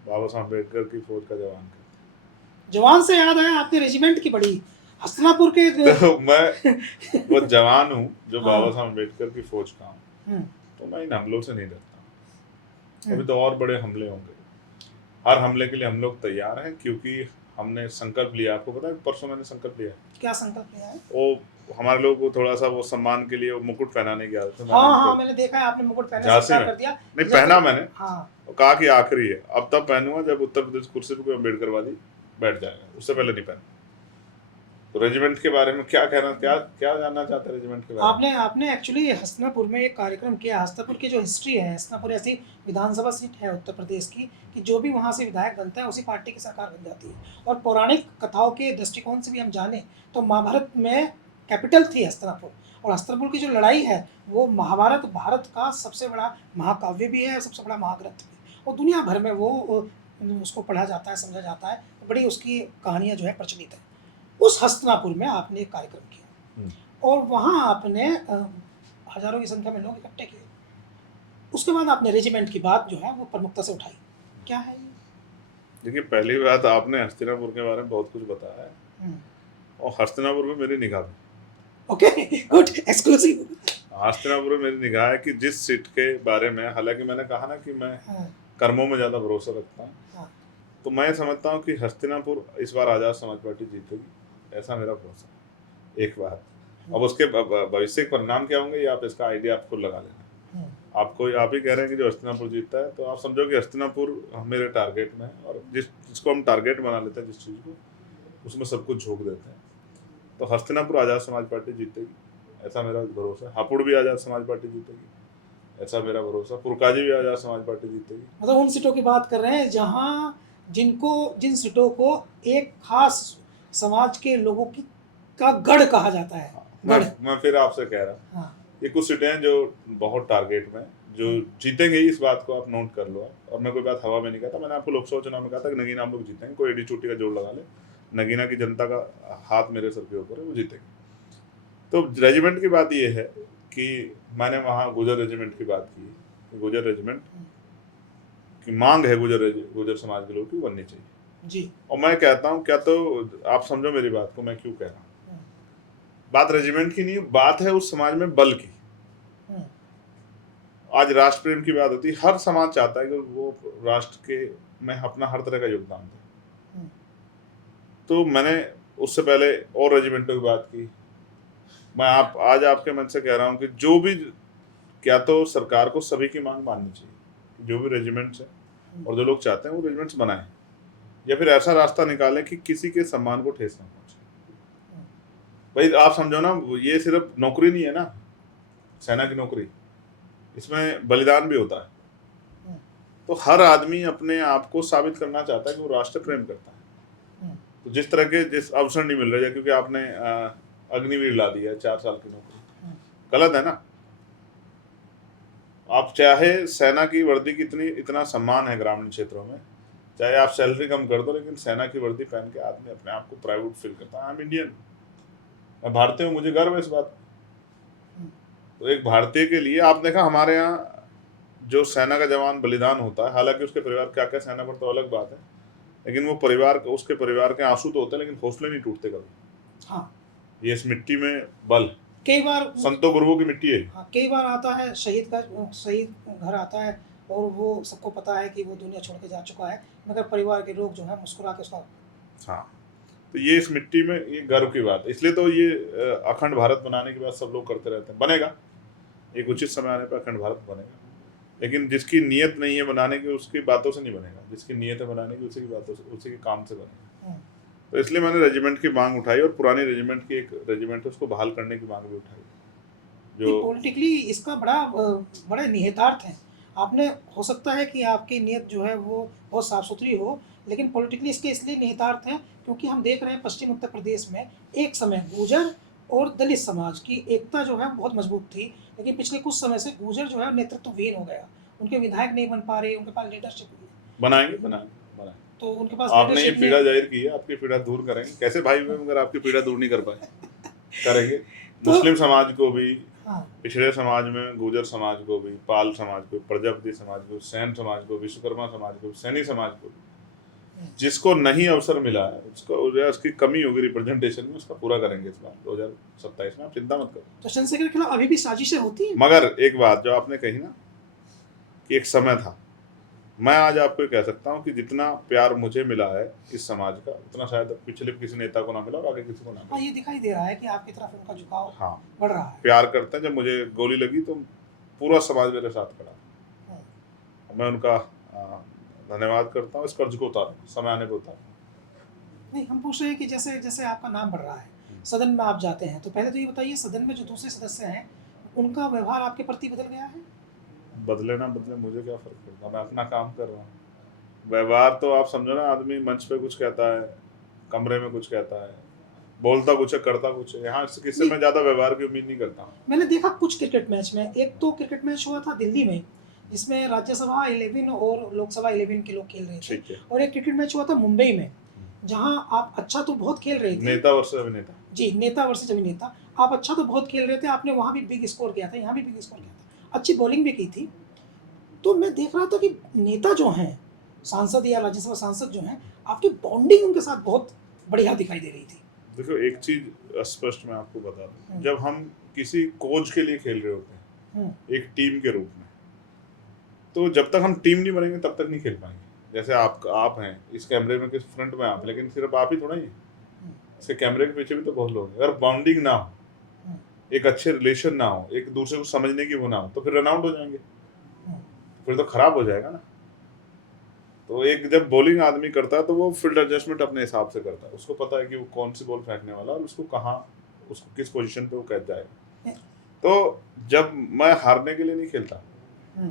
बाबा साहब अम्बेडकर की फौज का जवान कहते हैं। जवान से याद आया, आपने रेजिमेंट की पढ़ी हस्तिनापुर के तो मैं वो जवान हूँ जो हाँ। बाबा साहब अम्बेडकर की फौज का हूँ, तो मैं इन हमलों से नहीं डरता। अभी तो और बड़े हमले होंगे, हर हमले के लिए हम लोग तैयार हैं, क्योंकि हमने संकल्प लिया। आपको पता है परसों मैंने संकल्प लिया। क्या संकल्प लिया है? वो हमारे लोग को थोड़ा सा वो सम्मान के लिए वो मुकुट पहनाने की आदत है। हाँ, मैंने देखा है, आपने मुकुट पहनना झांसी स्वीकार में कर दिया। नहीं पहना मैंने, हाँ। कहा कि आखिरी है, अब तब पहनूंगा जब उत्तर प्रदेश कुर्सी पे कोई अम्बेडकरवादी बैठ जाएगा, उससे पहले नहीं पहना। तो रेजिमेंट के बारे में क्या कहना, क्या जानना चाहते हैं रेजिमेंट के बारे में? आपने एक्चुअली हस्तिनापुर में एक कार्यक्रम किया। हस्तिनापुर की जो हिस्ट्री है, हस्तिनापुर ऐसी विधानसभा सीट है उत्तर प्रदेश की कि जो भी वहाँ से विधायक बनता है उसी पार्टी की सरकार बन जाती है। और पौराणिक कथाओं के दृष्टिकोण से भी हम जाने तो महाभारत में कैपिटल थी हस्तिनापुर, और हस्तिनापुर की जो लड़ाई है वो महाभारत भारत का सबसे बड़ा महाकाव्य भी है, सबसे बड़ा महाग्रंथ भी, और दुनिया भर में वो उसको पढ़ा जाता है, समझा जाता है, बड़ी उसकी कहानियाँ जो है प्रचलित है। उस हस्तिनापुर में आपने एक कार्यक्रम किया और वहाँ आपने हजारों की संख्या में लोग इकट्ठे किए। उसके बाद आपने रेजिमेंट की बात जो है वो प्रमुखता से उठाई। क्या है ये? देखिए, पहली बात, आपने हस्तिनापुर के बारे में बहुत कुछ बताया है, और हस्तिनापुर में मेरी निगाह है। Okay, good, exclusive. हस्तिनापुर में मेरी निगाह है कि जिस सीट के बारे में, हालांकि मैंने कहा ना कि मैं कर्मों में ज़्यादा भरोसा रखता हूँ, तो मैं समझता हूँ कि हस्तिनापुर इस बार आज़ाद समाज पार्टी जीतेगी, ऐसा मेरा भरोसा है। एक बात, अब उसके भविष्य के परिणाम क्या होंगे ये आप इसका आइडिया आपको लगा लेना। आप ही कह रहे हैं कि जो हस्तिनापुर जीतता है, तो आप समझो कि हस्तिनापुर मेरे टारगेट में है, और जिसको हम टारगेट बना लेते हैं, जिस चीज़ को, उसमें सब कुछ झोंक देते हैं। तो हस्तिनापुर आज़ाद समाज पार्टी जीतेगी, ऐसा मेरा भरोसा है। हापुड़ भी आज़ाद समाज पार्टी जीतेगी, ऐसा मेरा भरोसा। पुरकाजी भी आज़ाद समाज पार्टी जीतेगी। मतलब उन सीटों की बात कर रहे हैं जहाँ जिन सीटों को एक खास समाज के लोगों की का गढ़ कहा जाता है। मैं फिर आपसे कह रहा हूँ, ये कुछ सीटें हैं जो बहुत टारगेट में, जो जीतेंगे, इस बात को आप नोट कर लो। और मैं कोई बात हवा में नहीं कहता। मैंने आपको लोकसभा चुनाव में कहा था कि नगीना हम लोग जीतेंगे, कोई एडी चोटी का जोड़ लगा ले, नगीना की जनता का हाथ मेरे सर के ऊपर है, वो जीतेंगे। तो रेजिमेंट की बात ये है कि मैंने वहाँ गुजर रेजिमेंट की बात की। गुजर रेजिमेंट की मांग है, गुजर समाज के लोग की बननी चाहिए जी। और मैं कहता हूँ, क्या तो आप समझो मेरी बात को, मैं क्यों कह रहा हूँ। बात रेजिमेंट की नहीं, बात है उस समाज में बल की। आज राष्ट्र प्रेम की बात होती है, हर समाज चाहता है कि वो राष्ट्र के में अपना हर तरह का योगदान दे। तो मैंने उससे पहले और रेजिमेंटों की बात की। मैं आज आपके मन से कह रहा हूँ कि जो भी, क्या तो सरकार को सभी की मांग माननी चाहिए, जो भी रेजिमेंट्स है और जो लोग चाहते हैं वो रेजिमेंट्स बनाएं, या फिर ऐसा रास्ता निकालें कि किसी के सम्मान को ठेस ना पहुंचे। भाई आप समझो ना, ये सिर्फ नौकरी नहीं है ना, सेना की नौकरी, इसमें बलिदान भी होता है। तो हर आदमी अपने आप को साबित करना चाहता है कि वो राष्ट्र प्रेम करता है। तो जिस अवसर नहीं मिल रहा है, क्योंकि आपने अग्निवीर ला दिया 4 साल की नौकरी, गलत है ना। आप चाहे सेना की वर्दी की इतना सम्मान है ग्रामीण क्षेत्रों में, चाहे आप सैलरी कम कर दो, लेकिन सेना की वर्दी पहन के आदमी अपने आप को प्राउड फील करता है। आई एम इंडियन, मैं भारतीय हूँ, मुझे गर्व है इस बात। तो एक भारतीय के लिए आप देखा हमारे यहाँ जो सेना का जवान बलिदान होता है, हालांकि उसके परिवार क्या क्या सेना पर तो अलग बात है, लेकिन वो उसके परिवार के आंसू तो होते हैं, लेकिन हौसले नहीं टूटते कभी। हाँ, ये इस मिट्टी में बल, कई बार संतों गुरुओं की मिट्टी है। हाँ, कई बार आता है शहीद घर आता है और वो सबको पता है कि वो दुनिया छोड़ के जा चुका है, मगर परिवार के लोग जो है मुस्कुरा के उसका। हाँ, तो ये इस मिट्टी में ये गर्व की बात है। इसलिए तो ये अखंड भारत बनाने की बात सब लोग करते रहते हैं। बनेगा, एक उचित समय आने पर अखंड भारत बनेगा, लेकिन जिसकी नीयत नहीं है बनाने की, उसकी बातों से नहीं बनेगा। जिसकी नीयत है बनाने की, उसी की बातों से, उसी के काम से बनेगा। तो इसलिए मैंने रेजिमेंट की मांग उठाई, और पुरानी रेजिमेंट की एक रेजिमेंट है उसको बहाल करने की मांग भी उठाई। जो पॉलिटिकली इसका बड़े निहितार्थ हैं। आपने, हो सकता है कि आपकी नीयत जो है वो बहुत साफ सुथरी हो, लेकिन पॉलिटिकली इसके इसलिए निहितार्थ हैं क्योंकि हम देख रहे हैं पश्चिम उत्तर प्रदेश में एक समय गुर्जर और दलित समाज की एकता जो है बहुत मजबूत थी, लेकिन पिछले कुछ समय से गुर्जर जो है नेतृत्वहीन हो गया। उनके विधायक नहीं बन पा रहे, उनके पास लीडरशिप नहीं है। बनाएंगे तो उनके पास आपने ये पीड़ा जाहिर की है, आपकी पीड़ा दूर करेंगे। कैसे भाई हुए मगर आपकी पीड़ा दूर नहीं कर पाए, करेंगे। मुस्लिम समाज को भी, पिछड़े समाज में गुर्जर समाज को भी, पाल समाज को, प्रजापति समाज को, सैन समाज को, विश्वकर्मा समाज को, सैनी समाज को, जिसको नहीं अवसर मिला है उसकी कमी होगी रिप्रेजेंटेशन में, उसका पूरा करेंगे इस बार 2027 में। आप चिंता मत करो। तो चंद्रशेखर के खिलाफ अभी भी साजिशें होती हैं। मगर एक बात जो आपने कही ना कि एक समय था, मैं आज आपको कह सकता हूँ कि जितना प्यार मुझे मिला है इस समाज का, उतना शायद पिछले किसी नेता को ना मिला और आगे किसी को ना मिला। ये दिखाई दे रहा है कि आपकी तरफ उनका झुकाव बढ़ रहा है। प्यार करते हैं। जब मुझे गोली लगी तो पूरा समाज मेरे साथ खड़ा, मैं उनका धन्यवाद करता हूँ। इस कर्ज को उतारूँ, समय आने पर उतारूँ। नहीं, हम पूछ रहे हैं कि जैसे जैसे आपका नाम बढ़ रहा है, सदन में आप जाते हैं, तो पहले तो ये बताइए, सदन में जो दूसरे सदस्य हैं उनका व्यवहार आपके प्रति बदल गया है? बदले ना बदले मुझे क्या फर्क पड़ता, मैं अपना काम कर रहा हूँ। व्यवहार तो आप समझो ना, आदमी मंच पे कुछ कहता है, कमरे में कुछ कहता है, बोलता कुछ है, करता कुछ है। यहाँ किससे मैं ज्यादा व्यवहार की उम्मीद नहीं करता हूँ। मैंने देखा कुछ क्रिकेट मैच में, एक तो क्रिकेट मैच हुआ था दिल्ली में जिसमें राज्यसभा 11 और लोकसभा 11 के लोग खेल रहे थे, और एक क्रिकेट मैच हुआ था मुंबई में जहां आप अच्छा तो बहुत खेल रहे थे, नेता वर्सेस अभिनेता। जी, नेता वर्सेस अभिनेता। आप अच्छा तो बहुत खेल रहे थे, आपने वहां भी बिग स्कोर किया था, यहाँ भी बिग स्कोर किया था, अच्छी बॉलिंग भी की थी। तो मैं देख रहा था कि नेता जो हैं, सांसद या राज्यसभा सांसद जो हैं, आपकी बॉन्डिंग उनके साथ बहुत बढ़िया दिखाई दे रही थी। देखो, एक चीज स्पष्ट मैं आपको बता दूं, जब हम किसी कोच के लिए खेल रहे होते हैं एक टीम के रूप में, तो जब तक हम टीम नहीं बनेंगे तब तक नहीं खेल पाएंगे। जैसे आप हैं इस कैमरे में, किस फ्रंट में आप, लेकिन सिर्फ आप ही थोड़ा ही, इसके कैमरे के पीछे भी तो बहुत लोग हैं। अगर बॉन्डिंग ना हो, एक अच्छे रिलेशन ना हो, एक दूसरे को समझने की वो ना हो, तो फिर रन आउट हो जाएंगे, फिर तो खराब हो जाएगा ना। तो एक जब बॉलिंग आदमी करता है तो वो फील्ड एडजस्टमेंट अपने हिसाब से करता है, उसको पता है कि वो कौन सी बॉल फेंकने वाला और उसको कहाँ, उसको किस पोजीशन पे वो कैच जाएगा। तो जब मैं हारने के लिए नहीं खेलता,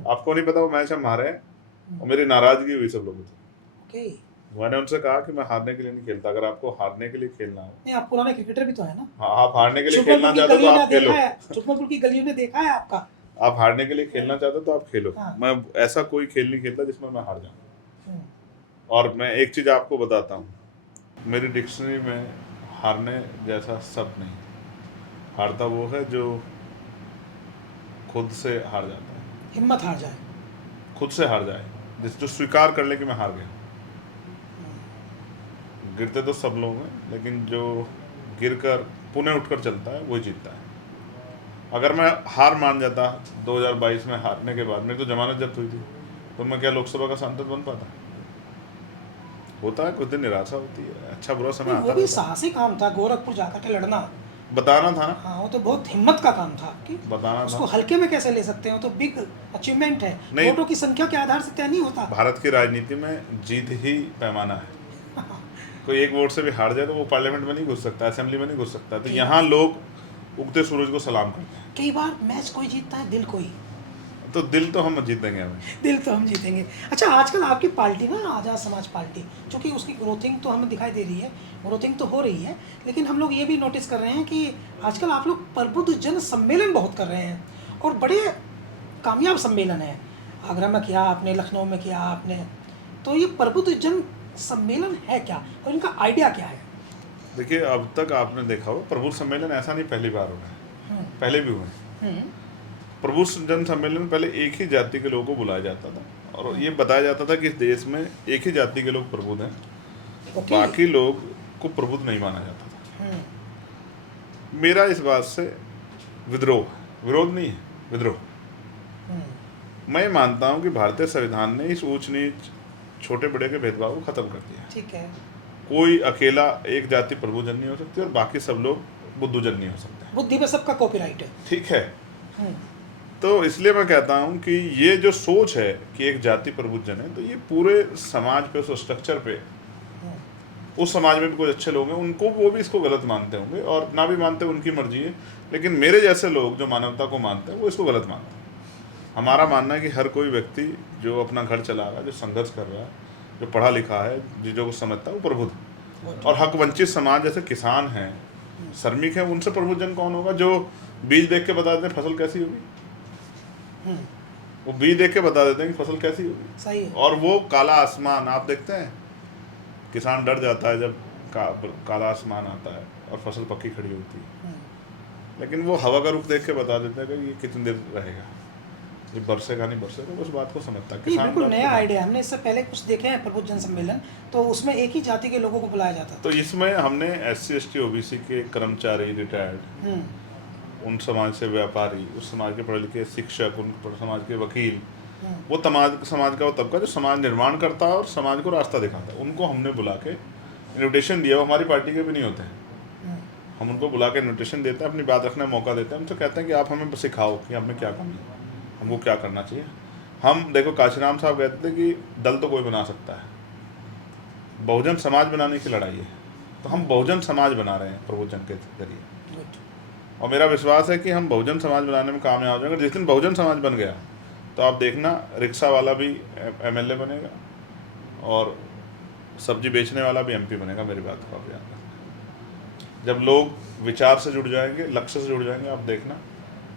आपको नहीं पता वो मैच हम हारे हैं और मेरी नाराजगी हुई सब लोगों से। मैंने उनसे कहा कि मैं हारने के लिए नहीं खेलता, अगर आपको हारने के लिए खेलना हो। नहीं, आप पुराने क्रिकेटर भी तो है ना। हाँ, आप हारने के लिए खेलना चाहते हो तो आप खेलो। सुखमपुर की गलियों ने देखा है आपका। आप हारने के लिए खेलना चाहते हो तो आप खेलो। मैं ऐसा कोई खेल नहीं खेलता जिसमें मैं हार जाऊं। और मैं एक चीज आपको बताता हूँ, मेरी डिक्शनरी में हारने जैसा शब्द नहीं। हारता वो है जो खुद से हार जाता है, हिम्मत हार जाए, खुद से हार जाए, जो स्वीकार कर ले कि मैं हार गया। गिरते तो सब लोग हैं, लेकिन जो गिरकर पुनः उठकर चलता है वही जीतता है। अगर मैं हार मान जाता 2022 में, हारने के बाद मेरी तो जमानत जब्त हुई थी, तो मैं क्या लोकसभा का सांसद बन पाता? होता है, कुछ दिन निराशा होती है, अच्छा बुरा समय आता है। वो भी साहसी काम था, गोरखपुर जाकर के लड़ना, बताना था ना। हाँ, वो तो बहुत हिम्मत का काम था आपकी, बताना उसको था। हल्के में कैसे ले सकते हो, तो बिग अचीवमेंट है। वोटों की संख्या के आधार से तय नहीं होता। भारत की राजनीति में जीत ही पैमाना है, कोई एक वोट से भी हार जाए तो वो पार्लियामेंट में नहीं घुस सकता, असेंबली में नहीं घुस सकता। तो यहाँ लोग उगते सूरज को सलाम करते हैं। कई बार मैच कोई जीतता है, दिल कोई। तो दिल तो हम जीत देंगे हमें। दिल तो हम जीतेंगे। अच्छा, आजकल आपकी पार्टी ना आज़ाद समाज पार्टी, चूँकि उसकी ग्रोथिंग तो हमें दिखाई दे रही है, ग्रोथिंग तो हो रही है, लेकिन हम लोग ये भी नोटिस कर रहे हैं कि आजकल आप लोग प्रबुद्ध जन सम्मेलन बहुत कर रहे हैं और बड़े कामयाब सम्मेलन हैं। आगरा में किया आपने, लखनऊ में किया आपने, तो ये प्रबुद्ध जन सम्मेलन है क्या और इनका आइडिया क्या है? देखिए, अब तक आपने देखा हो प्रबुद्ध सम्मेलन ऐसा नहीं पहली बार हो रहा है, पहले भी हुए हैं। प्रबुद्ध जन सम्मेलन में पहले एक ही जाति के लोगों को बुलाया जाता था और ये बताया जाता था कि इस देश में एक ही जाति के लोग प्रबुद्ध हैं, बाकी लोग को प्रबुद्ध नहीं माना जाता था। मेरा इस बात से विद्रोह, विरोध नहीं है, विद्रोह। मैं मानता हूं कि भारतीय संविधान ने इस ऊंच नीच, छोटे बड़े के भेदभाव को खत्म कर दिया। ठीक है। कोई अकेला एक जाति प्रभुजन नहीं हो सकती और बाकी सब लोग बुद्धजन नहीं हो सकते। बुद्धि पे सबका कॉपीराइट है। ठीक है। तो इसलिए मैं कहता हूं कि ये जो सोच है कि एक जाति प्रभुजन है, तो ये पूरे समाज पे, उस स्ट्रक्चर पे, उस समाज में भी कुछ अच्छे लोग हैं, उनको वो भी इसको गलत मानते होंगे, और ना भी मानते उनकी मर्जी है, लेकिन मेरे जैसे लोग जो मानवता को मानते हैं वो इसको गलत मानते हैं। हमारा मानना है कि हर कोई व्यक्ति जो अपना घर चला रहा है, जो संघर्ष कर रहा है, जो पढ़ा लिखा है, चीज़ों को समझता है, वो प्रबुद्ध। और हक वंचित समाज जैसे किसान हैं, श्रमिक हैं, उनसे प्रबुद्धजन कौन होगा? जो बीज देख के बता देते हैं फसल कैसी होगी, वो बीज देख के बता देते हैं कि फसल कैसी होगी। सही है। और वो काला आसमान आप देखते हैं, किसान डर जाता है जब काला आसमान आता है और फसल पक्की खड़ी होती है, लेकिन वो हवा का रुख देख के बता देता है कि ये कितनी देर रहेगा, ये बरसेगा नहीं बरसेगा, उस बात को समझता है किसान। बिल्कुल नया आइडिया, हमने इससे पहले कुछ देखे हैं प्रबुद्ध जन सम्मेलन, तो उसमें एक ही जाति के लोगों को बुलाया जाता था। तो इसमें हमने SC ST OBC के कर्मचारी, रिटायर्ड, उन समाज से व्यापारी, उस समाज के पढ़े लिखे शिक्षक, उन समाज के वकील, वो समाज का वो तबका जो समाज निर्माण करता है और समाज को रास्ता दिखाता है, उनको हमने बुला के इन्विटेशन दिया। वो हमारी पार्टी के भी नहीं होते हैं, हम उनको बुला के इन्विटेशन देते हैं, अपनी बात रखने का मौका देते हैं, उनसे कहते हैं कि आप हमें सिखाओ कि हमें क्या कमी है, हमको क्या करना चाहिए। हम देखो, काशीराम साहब कहते थे कि दल तो कोई बना सकता है, बहुजन समाज बनाने की लड़ाई है, तो हम बहुजन समाज बना रहे हैं प्रबुद्धजन के जरिए, और मेरा विश्वास है कि हम बहुजन समाज बनाने में कामयाब हो जाएंगे। जिस दिन बहुजन समाज बन गया तो आप देखना, रिक्शा वाला भी MLA बनेगा और सब्जी बेचने वाला भी MP बनेगा। मेरी बात को आप याद रखना। जब लोग विचार से जुड़ जाएंगे, लक्ष्य से जुड़ जाएंगे, आप देखना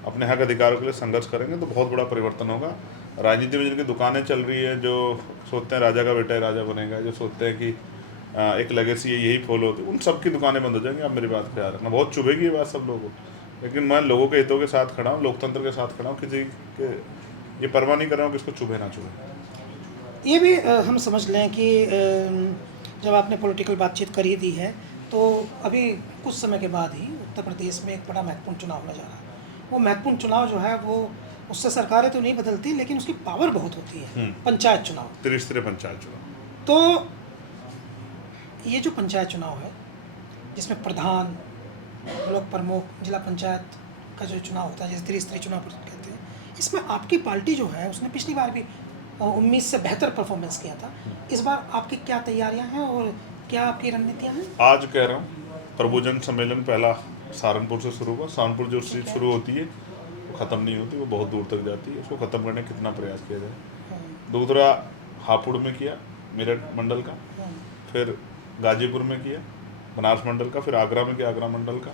अपने हक अधिकारों के लिए संघर्ष करेंगे तो बहुत बड़ा परिवर्तन होगा। राजनीति में जिनकी दुकानें चल रही है, जो सोचते हैं राजा का बेटा ही राजा बनेगा, जो सोचते हैं कि एक लेगेसी है यही फॉलो होती है, उन सब की दुकानें बंद हो जाएंगी। आप मेरी बात को याद रखना। बहुत चुभेगी ये बात सब लोगों को, लेकिन मैं लोगों के हितों के साथ खड़ा हूँ, लोकतंत्र के साथ खड़ा हूँ, किसी के ये परवाह नहीं कर रहा हूँ कि इसको चुभे ना चुभे। ये भी हम समझ लें कि जब आपने पॉलिटिकल बातचीत कर ही दी है, तो अभी कुछ समय के बाद ही उत्तर प्रदेश में एक बड़ा महत्वपूर्ण चुनाव होने जा रहा है। वो महत्वपूर्ण चुनाव जो है, वो उससे सरकारें तो नहीं बदलती, लेकिन उसकी पावर बहुत होती है। पंचायत चुनाव, त्रिस्तरीय पंचायत चुनाव। तो ये जो पंचायत चुनाव है, जिसमें प्रधान, ब्लॉक प्रमुख, जिला पंचायत का जो चुनाव होता है, जैसे त्रिस्तरीय चुनाव कहते हैं, इसमें आपकी पार्टी जो है उसने पिछली बार भी 19 से बेहतर परफॉर्मेंस किया था। इस बार आपकी क्या तैयारियां हैं और क्या आपकी रणनीतियां हैं? आज कह रहा हूँ, प्रबुद्धजन सम्मेलन पहला सहारनपुर से शुरू हुआ। सहारनपुर जो सीट शुरू होती है वो ख़त्म नहीं होती, वो बहुत दूर तक जाती है। उसको ख़त्म करने का कितना प्रयास किया जाए। दूसरा हापुड़ में किया, मेरठ मंडल का, फिर गाजीपुर में किया, बनारस मंडल का, फिर आगरा में किया, आगरा मंडल का,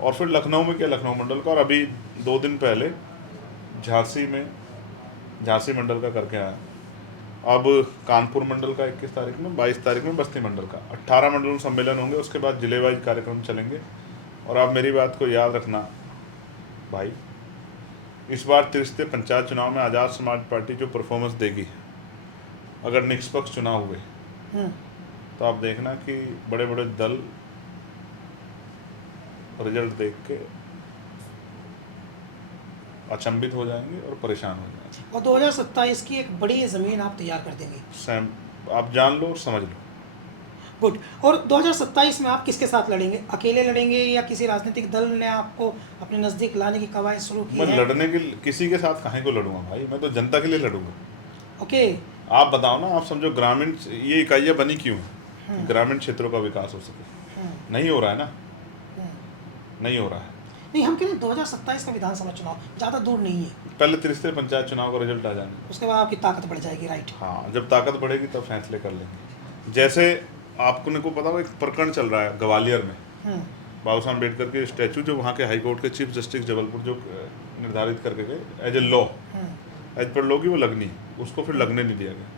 और फिर लखनऊ में किया, लखनऊ मंडल का, और अभी 2 दिन पहले झांसी में, झांसी मंडल का करके आया। अब कानपुर मंडल का 21 तारीख में, 22 तारीख में बस्ती मंडल का, 18 मंडल सम्मेलन होंगे। उसके बाद जिले वाइज कार्यक्रम चलेंगे। और आप मेरी बात को याद रखना भाई, इस बार त्रिस्तरीय पंचायत चुनाव में आज़ाद समाज पार्टी जो परफॉर्मेंस देगी, अगर निष्पक्ष चुनाव हुए तो आप देखना कि बड़े बड़े दल रिजल्ट देख के अचंभित हो जाएंगे और परेशान हो जाएंगे। और 2027 की एक बड़ी ज़मीन आप तैयार कर देंगे। सैम, आप जान लो और समझ लो। गुड। और 2027 में आप किसके साथ लड़ेंगे? अकेले लड़ेंगे या किसी राजनीतिक दल ने आपको अपने नज़दीक लाने की कवायद शुरू की है? मैं लड़ने के किसी के साथ काहे को लड़ूंगा भाई, मैं तो जनता के लिए लड़ूंगा। ओके। आप बताओ ना, आप समझो ग्रामीण ये इकाइयाँ बनी क्यों हैं? ग्रामीण क्षेत्रों का विकास हो सके। नहीं हो रहा है ना, नहीं हो रहा है। नहीं, हम कह रहे हैं 2027 का विधानसभा चुनाव ज़्यादा दूर नहीं है, पहले त्रिस्तरीय पंचायत चुनाव का रिजल्ट आ जाने। उसके बाद आपकी ताकत बढ़ जाएगी, राइट। हाँ, जब ताकत बढ़ेगी तब फैसले कर लेंगे। जैसे आपको को पता हो, एक प्रकरण चल रहा है ग्वालियर में, बाबा साहब अम्बेडकर के स्टैचू जो वहाँ के हाई कोर्ट के चीफ जस्टिस जबलपुर जो निर्धारित करके गए as a law, as per law की वो लगनी, उसको फिर लगने नहीं दिया गया।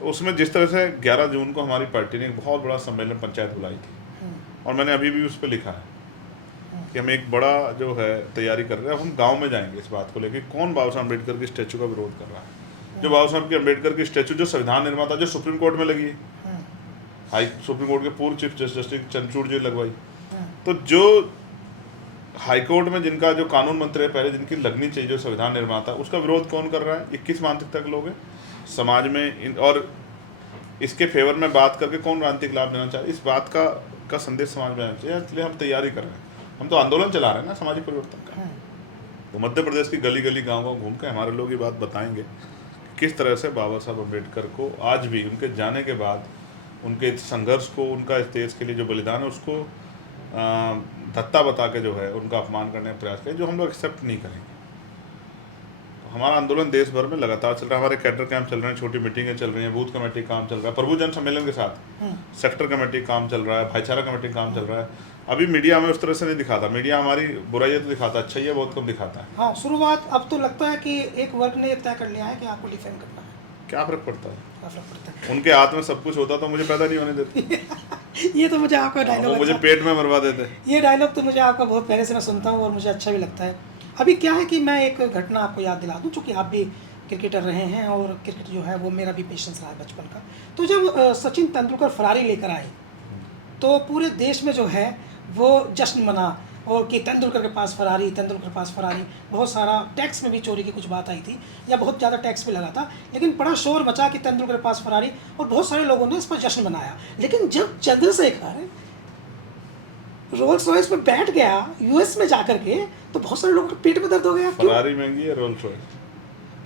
तो उसमें जिस तरह से 11 जून को हमारी पार्टी ने एक बहुत बड़ा सम्मेलन पंचायत बुलाई थी, और मैंने अभी भी उस पर लिखा है कि हम एक बड़ा जो है तैयारी कर रहे हैं। हम गांव में जाएंगे इस बात को लेकर, कौन बाबा साहब अम्बेडकर के स्टैचू का विरोध कर रहा है। जो बाबा साहब के अम्बेडकर की स्टैचू जो संविधान निर्माता, जो सुप्रीम कोर्ट में लगी है, सुप्रीम कोर्ट के पूर्व चीफ जस्टिस चंद्रचूड़ जी लगवाई, तो जो हाई कोर्ट में जिनका जो कानून मंत्री है पहले, जिनकी लगनी चाहिए, जो संविधान निर्माता, उसका विरोध कौन कर रहा है? 21 मानसिकता के लोग हैं समाज में, और इसके फेवर में बात करके कौन राजनीतिक लाभ देना चाहे, इस बात का संदेश समाज में आना चाहिए। इसलिए हम तैयारी कर रहे हैं, हम तो आंदोलन चला रहे हैं ना सामाजिक परिवर्तन का। तो मध्य प्रदेश की गली गली गाँव गाँव घूम के हमारे लोग ये बात बताएंगे किस तरह से बाबा साहब अम्बेडकर को आज भी उनके जाने के बाद उनके संघर्ष को, उनका इस देश के लिए जो बलिदान है उसको धत्ता बता के जो है उनका अपमान करने का प्रयास करें, जो हम लोग एक्सेप्ट नहीं करेंगे। तो हमारा आंदोलन देश भर में लगातार चल रहा है। हमारे कैडर कैंप चल रहे हैं, छोटी मीटिंगें चल रही हैं, बूथ कमेटी काम चल रहा है, प्रभु जन सम्मेलन के साथ सेक्टर कमेटी काम चल रहा है, भाईचारा कमेटी काम चल रहा है। अभी मीडिया हमें उस तरह से नहीं दिखाता, मीडिया हमारी बुराइयाँ तो दिखाता, अच्छा ही है, बहुत कम दिखाता है। हाँ, शुरुआत अब तो लगता है कि एक वर्ग ने तय कर लिया है कि आपको डिफेंड करना है। क्या फर्क पड़ता है? क्या फर्क पड़ता है? उनके हाथ में सब कुछ होता तो मुझे पैदा नहीं होने देते। ये तो मुझे आपका डायलॉग, वो मुझे पेट में मरवा देते। ये डायलॉग तो मुझे आपका बहुत पहले से मैं सुनता हूँ और मुझे अच्छा भी लगता है। अभी क्या है कि मैं एक घटना आपको याद दिला दूँ, चूँकि आप भी क्रिकेटर रहे हैं और क्रिकेट जो है वो मेरा भी पेशेंस रहा है बचपन का। तो जब सचिन तेंदुलकर फरारी लेकर आए तो पूरे देश में जो है वो जश्न मना, और कि तेंदुलकर के पास फरारी, तेंदुलकर के पास फरारी। बहुत सारा टैक्स में भी चोरी की कुछ बात आई थी, या बहुत ज़्यादा टैक्स भी लगा था, लेकिन बड़ा शोर मचा कि तेंदुलकर के पास फरारी, और बहुत सारे लोगों ने इस पर जश्न मनाया। लेकिन जब चंद्रशेखर रोल्स रॉयस में बैठ गया यूएस में जाकर के, तो बहुत सारे लोगों के पेट में दर्द हो गया। फरारी महंगी है, रोल्स रॉयस?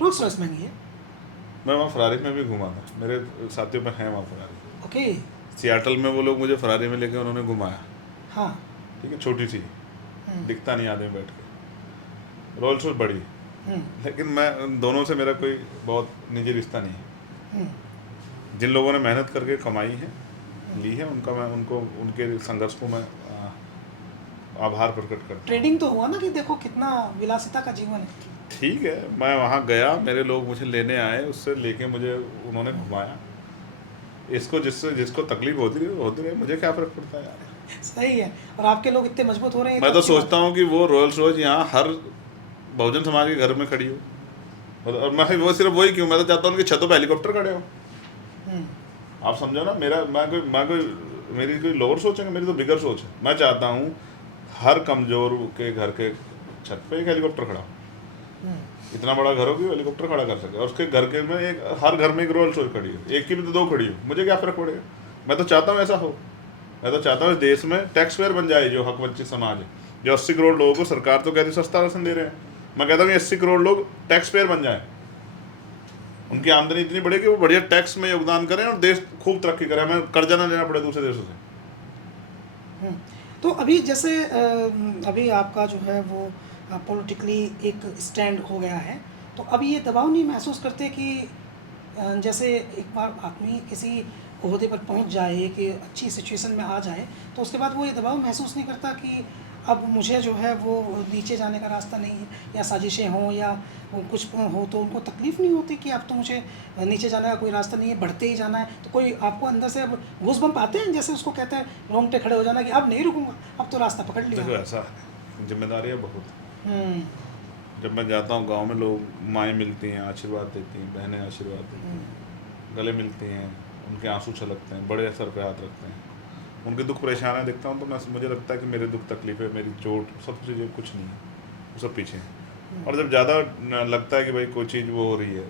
रोल्स रॉयस महंगी है। मैं वहाँ फरारी में भी घुमा था, मेरे साथियों में है वहाँ फरारी। ओके। सियाटल में वो लोग मुझे फरारी में लेके उन्होंने घुमाया। हाँ, ठीक है, छोटी सी, दिखता नहीं आदमी बैठ के। रोल्स रॉयस बड़ी, लेकिन मैं दोनों से मेरा कोई बहुत निजी रिश्ता नहीं है। जिन लोगों ने मेहनत करके कमाई है, ली है, उनका मैं उनको उनके संघर्ष को मैं आभार प्रकट करता हूँ। ट्रेडिंग तो हुआ ना कि देखो कितना विलासिता का जीवन है। ठीक है, मैं वहाँ गया, मेरे लोग मुझे लेने आए, उससे लेके मुझे उन्होंने घुमाया। इसको जिसको तकलीफ होती रही, मुझे क्या फर्क पड़ता है यार। सही है, और आपके लोग इतने मजबूत हो रहे हैं। मैं तो सोचता हूँ कि वो रोल्स रॉयस यहाँ हर बहुजन समाज के घर में खड़ी हो, और मैं वो सिर्फ वही क्यों, मैं तो चाहता हूँ उनकी छतों पे हेलीकॉप्टर खड़े हो। आप समझो ना, मेरी कोई लोअर सोच है, मेरी तो बिगर सोच है। मैं चाहता हूँ हर कमजोर के घर के छत पे एक हेलीकॉप्टर खड़ा हो। इतना बड़ा घर हो कि हेलीकॉप्टर खड़ा कर सके, और उसके घर के में हर घर में एक रोल्स रॉयस खड़ी हो, एक की भी तो 2 खड़ी हो, मुझे क्या फर्क पड़ेगा। मैं तो चाहता हूँ ऐसा हो। मैं तो चाहता हूँ इस देश में टैक्स पेयर बन जाए जो हक वंचित समाज है। जो 80 करोड़ लोगों को सरकार तो कहती सस्ता राशन दे रहे हैं, मैं कहता हूँ 80 करोड़ लोग टैक्स पेयर बन जाए, उनकी आमदनी इतनी बढ़े कि वो बढ़िया टैक्स में योगदान करें और देश खूब तरक्की करे, हमें कर्जा ना लेना पड़े दूसरे देशों से। तो अभी जैसे अभी आपका जो है वो पॉलिटिकली एक स्टैंड हो गया है, तो अभी ये दबाव नहीं महसूस करते कि जैसे एक बार आदमी किसी ओहदे पर पहुंच जाए, कि अच्छी सिचुएशन में आ जाए, तो उसके बाद वो ये दबाव महसूस नहीं करता कि अब मुझे जो है वो नीचे जाने का रास्ता नहीं है, या साजिशें हों या कुछ हो, तो उनको तकलीफ़ नहीं होती कि अब तो मुझे नीचे जाने का कोई रास्ता नहीं है, बढ़ते ही जाना है। तो कोई आपको अंदर से अब गूज़बम्प आते हैं, जैसे उसको कहते हैं रोंगटे खड़े हो जाना कि अब नहीं रुकूंगा, अब तो रास्ता पकड़ लिया। देखो ऐसा जिम्मेदारी है बहुत। जब मैं जाता हूँ गाँव में, लोग माएँ मिलती हैं, आशीर्वाद देती हैं, बहनें आशीर्वाद देती हैं, गले मिलती हैं, उनके आंसू छलकते हैं, बड़े सर पे हाथ रखते हैं, उनके दुख परेशानियाँ देखता हूँ तो मुझे लगता है कि मेरे दुख तकलीफ़ें, मेरी चोट, सब चीज़ें कुछ नहीं है, वो सब पीछे हैं। और जब ज़्यादा लगता है कि भाई कोई चीज़ वो हो रही है,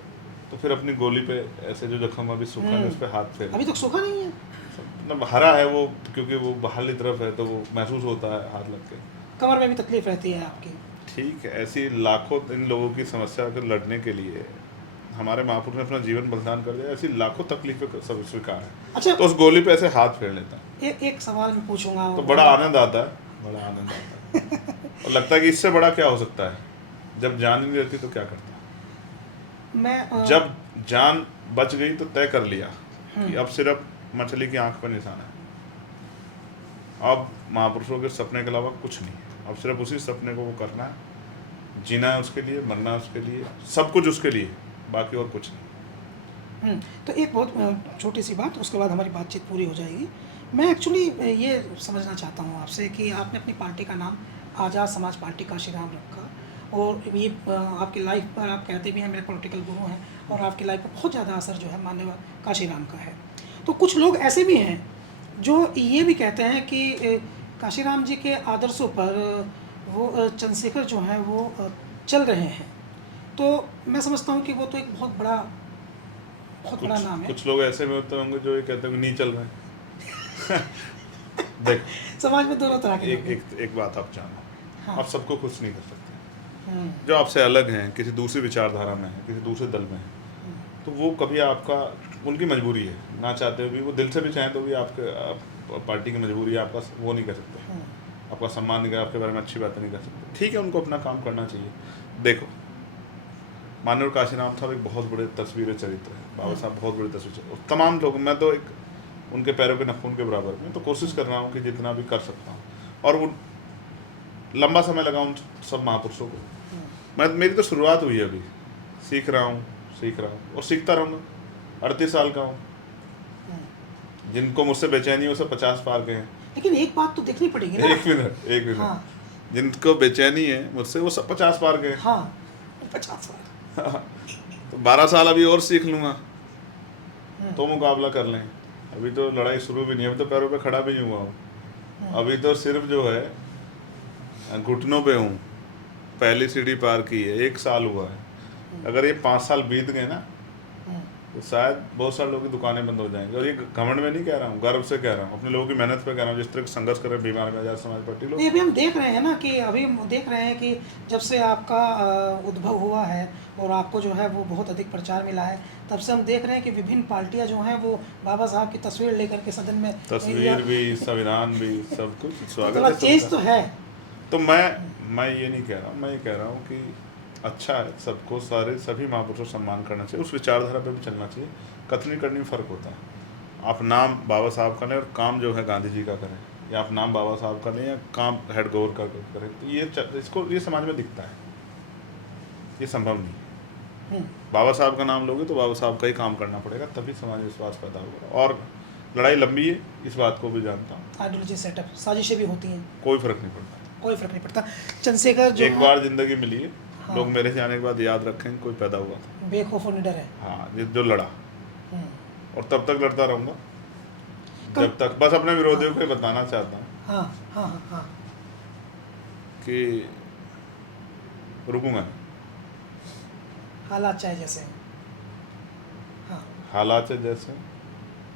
तो फिर अपनी गोली पे ऐसे जो जख्म अभी सूखा है उस पर हाथ फेर। अभी तक सूखा नहीं है, मतलब हरा है वो, क्योंकि वो बाहरली तरफ है तो वो महसूस होता है हाथ लग के। कमर में भी तकलीफ रहती है आपकी। ठीक है, ऐसी लाखों इन लोगों की समस्या को लड़ने के लिए हमारे महापुरुष ने अपना जीवन बलिदान कर दिया, ऐसी लाखों तकलीफें सब स्वीकार है, अच्छा, तो उस गोली पे ऐसे हाथ फेर लेता है, एक सवाल मैं पूछूंगा। तो बड़ा आनंद आता है, बड़ा आनंद आता है। और लगता है कि इससे बड़ा क्या हो सकता है, जब जान ही नहीं रहती तो क्या करता है। मैं जब जान बच गई तो तय कर लिया कि अब सिर्फ मछली की आंख पर निशान है, अब महापुरुषों के सपने के अलावा कुछ नहीं है, अब सिर्फ उसी सपने को वो करना है, जीना है उसके लिए, मरना है उसके लिए, सब कुछ उसके लिए, बाकी और कुछ नहीं। तो एक बहुत छोटी सी बात, उसके बाद हमारी बातचीत पूरी हो जाएगी। मैं एक्चुअली ये समझना चाहता हूँ आपसे कि आपने अपनी पार्टी का नाम आज़ाद समाज पार्टी काशीराम रखा, और ये आपकी लाइफ पर आप कहते भी हैं मेरे पॉलिटिकल गुरु हैं, और आपकी लाइफ पर बहुत ज़्यादा असर जो है माननीय काशीराम का है। तो कुछ लोग ऐसे भी हैं जो ये भी कहते हैं कि काशीराम जी के आदर्शों पर वो चंद्रशेखर जो हैं वो चल रहे हैं। तो मैं समझता हूँ कि वो तो एक बहुत बड़ा नाम है। कुछ लोग ऐसे में होते होंगे जो ये कहते हैं नहीं चल रहे हैं। देख, समाज में दोनों तरह के एक बात आप जानो, हाँ। आप सबको खुश नहीं कर सकते। जो आपसे अलग हैं, किसी दूसरी विचारधारा में है, किसी दूसरे दल में है, तो वो कभी आपका, उनकी मजबूरी है, ना चाहते हुए भी, वो दिल से भी चाहें तो भी आपके पार्टी की मजबूरी है, आपका वो नहीं कर सकते, आपका सम्मान नहीं कर, आपके बारे में अच्छी बातें नहीं कर सकते। ठीक है, उनको अपना काम करना चाहिए। देखो, माननीय काशीराम साहब एक बहुत बड़े तस्वीर चरित्र है, बाबा साहब बहुत बड़ी तस्वीर, तमाम लोग, मैं तो एक उनके पैरों के नखून के बराबर, मैं तो कोशिश कर रहा हूँ कि जितना भी कर सकता हूँ, और वो लंबा समय लगा उन सब महापुरुषों को। मेरी तो शुरुआत हुई है, अभी सीख रहा हूँ और सीखता रहूँगा। 38 साल का हूँ, जिनको मुझसे बेचैनी है वो सब 50 पार गए हैं। लेकिन एक बात तो देखनी पड़ेगी ना। एक मिनट हाँ। जिनको बेचैनी है मुझसे वो सब 50 पार गए। हाँ, 50 साल। तो 12 साल अभी और सीख लूँगा तो मुकाबला कर लें। अभी तो लड़ाई शुरू भी नहीं, अभी तो पैरों पे खड़ा भी नहीं हुआ हूँ, अभी तो सिर्फ जो है घुटनों पे हूँ। पहली सीढ़ी पार की है, 1 साल हुआ है। अगर ये 5 साल बीत गए ना तो शायद बहुत सारे लोगों की दुकानें बंद हो जाएंगी। और ये घमंड में नहीं कह रहा हूँ, गर्व से कह रहा हूँ, अपने लोगों की मेहनत पे कह रहा हूँ, जिस तरह के संघर्ष कर रहे हैं बीमार में आज़ाद समाज पार्टी लोग। ये भी हम देख रहे हैं ना कि अभी हम देख रहे हैं कि जब से आपका उद्भव हुआ है और आपको जो है वो बहुत अधिक प्रचार मिला है, तब से हम देख रहे हैं कि विभिन्न पार्टियां जो हैं वो बाबा साहब की तस्वीर लेकर के सदन में, तस्वीर भी, संविधान भी, सब कुछ स्वागत थोड़ा है। चेंज तो है। तो मैं ये नहीं कह रहा हूँ, मैं ये कह रहा हूँ कि अच्छा है, सबको सभी महापुरुषों को सम्मान करना चाहिए, उस विचारधारा पे भी चलना चाहिए। कथनी करनी में फ़र्क होता है। आप नाम बाबा साहब का लें और काम जो है गांधी जी का करें, या आप नाम बाबा साहब का लें या काम हेड गवर्नर का करें, तो ये समाज में दिखता है, ये संभव नहीं है। बाबा साहब का नाम लोगे तो बाबा साहब का ही काम करना पड़ेगा, तभी समाज में विश्वास पैदा होगा। और लड़ाई लंबी है, इस बात को भी जानता हूँ। आइडियोलॉजी सेटअप, साजिशें भी होती हैं, कोई फ़र्क नहीं पड़ता, कोई फ़र्क नहीं पड़ता। चंद्रशेखर जो एक बार ज़िंदगी मिली है, हाँ। लोग मेरे से आने के बाद याद रखेंगे कोई पैदा हुआ था, बेखौफ और निडर है। हाँ, जो लड़ा, और तब तक लड़ता रहूँगा जब तक, बस अपने विरोधियों को बताना चाहता हूँ हाँ हाँ हाँ हाँ कि रुकूंगा, हालात चाहे जैसे हैं, हाँ, हालात से जैसे,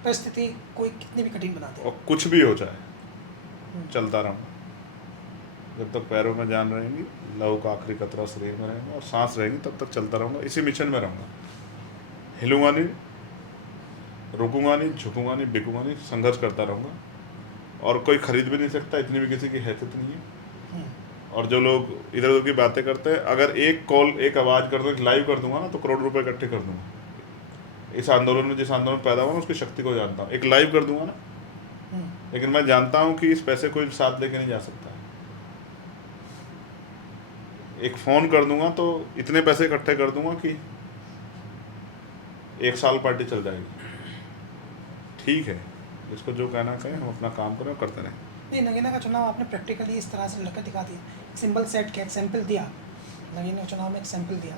परिस्थिति कोई कितनी भी कठिन बना दे, और कुछ भी हो जाए चलता रहूँगा जब तक पैरों में जान रहेंगी, लहू का आखिरी कतरा शरीर में रहेगा और सांस रहेगी, तब तक चलता रहूँगा, इसी मिशन में रहूँगा। हिलूंगा नहीं, रुकूंगा नहीं, झुकूंगा नहीं, बिकूंगा नहीं, संघर्ष करता रहूँगा। और कोई खरीद भी नहीं सकता, इतनी भी किसी की हैसियत नहीं है। और जो लोग इधर उधर की बातें करते हैं, अगर एक कॉल, एक आवाज़ कर दो, एक लाइव कर दूंगा ना, तो करोड़ रुपए इकट्ठे कर दूंगा। इस आंदोलन में, जिस आंदोलन पैदा हुआ, उसकी शक्ति को जानता हूँ। एक लाइव कर दूंगा ना, लेकिन मैं जानता हूँ कि इस पैसे कोई साथ लेके नहीं जा सकता है। एक फ़ोन कर दूंगा तो इतने पैसे इकट्ठे कर दूंगा कि 1 साल पार्टी चल जाएगी। ठीक है, जिसको जो कहना कहें, हम अपना काम करें और करते रहें। नहीं, नगीना का चुनाव आपने प्रैक्टिकली इस तरह से लड़कर दिखा दिया, सिंबल सेट के एग्जाम्पल दिया, नगीना के चुनाव में एग्जाम्पल दिया।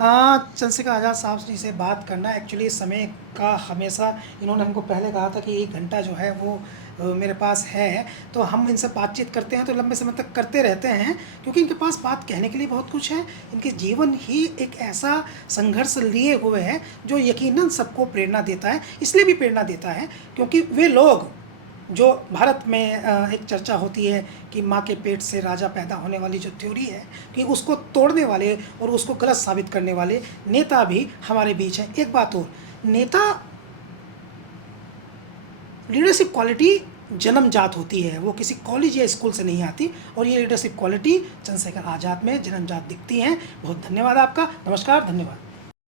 चंद्रशेखर आज़ाद साहब जी से बात करना एक्चुअली समय का, हमेशा इन्होंने हमको पहले कहा था कि 1 घंटा जो है वो मेरे पास है, तो हम इनसे बातचीत करते हैं तो लंबे समय तक करते रहते हैं, क्योंकि इनके पास बात कहने के लिए बहुत कुछ है। इनके जीवन ही एक ऐसा संघर्ष लिए हुए है जो यकीनन सबको प्रेरणा देता है। इसलिए भी प्रेरणा देता है क्योंकि वे लोग जो भारत में एक चर्चा होती है कि माँ के पेट से राजा पैदा होने वाली जो थ्योरी है, कि उसको तोड़ने वाले और उसको गलत साबित करने वाले नेता भी हमारे बीच हैं। एक बात और, नेता लीडरशिप क्वालिटी जन्मजात होती है, वो किसी कॉलेज या स्कूल से नहीं आती, और ये लीडरशिप क्वालिटी चंद्रशेखर आज़ाद में जन्मजात दिखती हैं। बहुत धन्यवाद आपका। नमस्कार, धन्यवाद।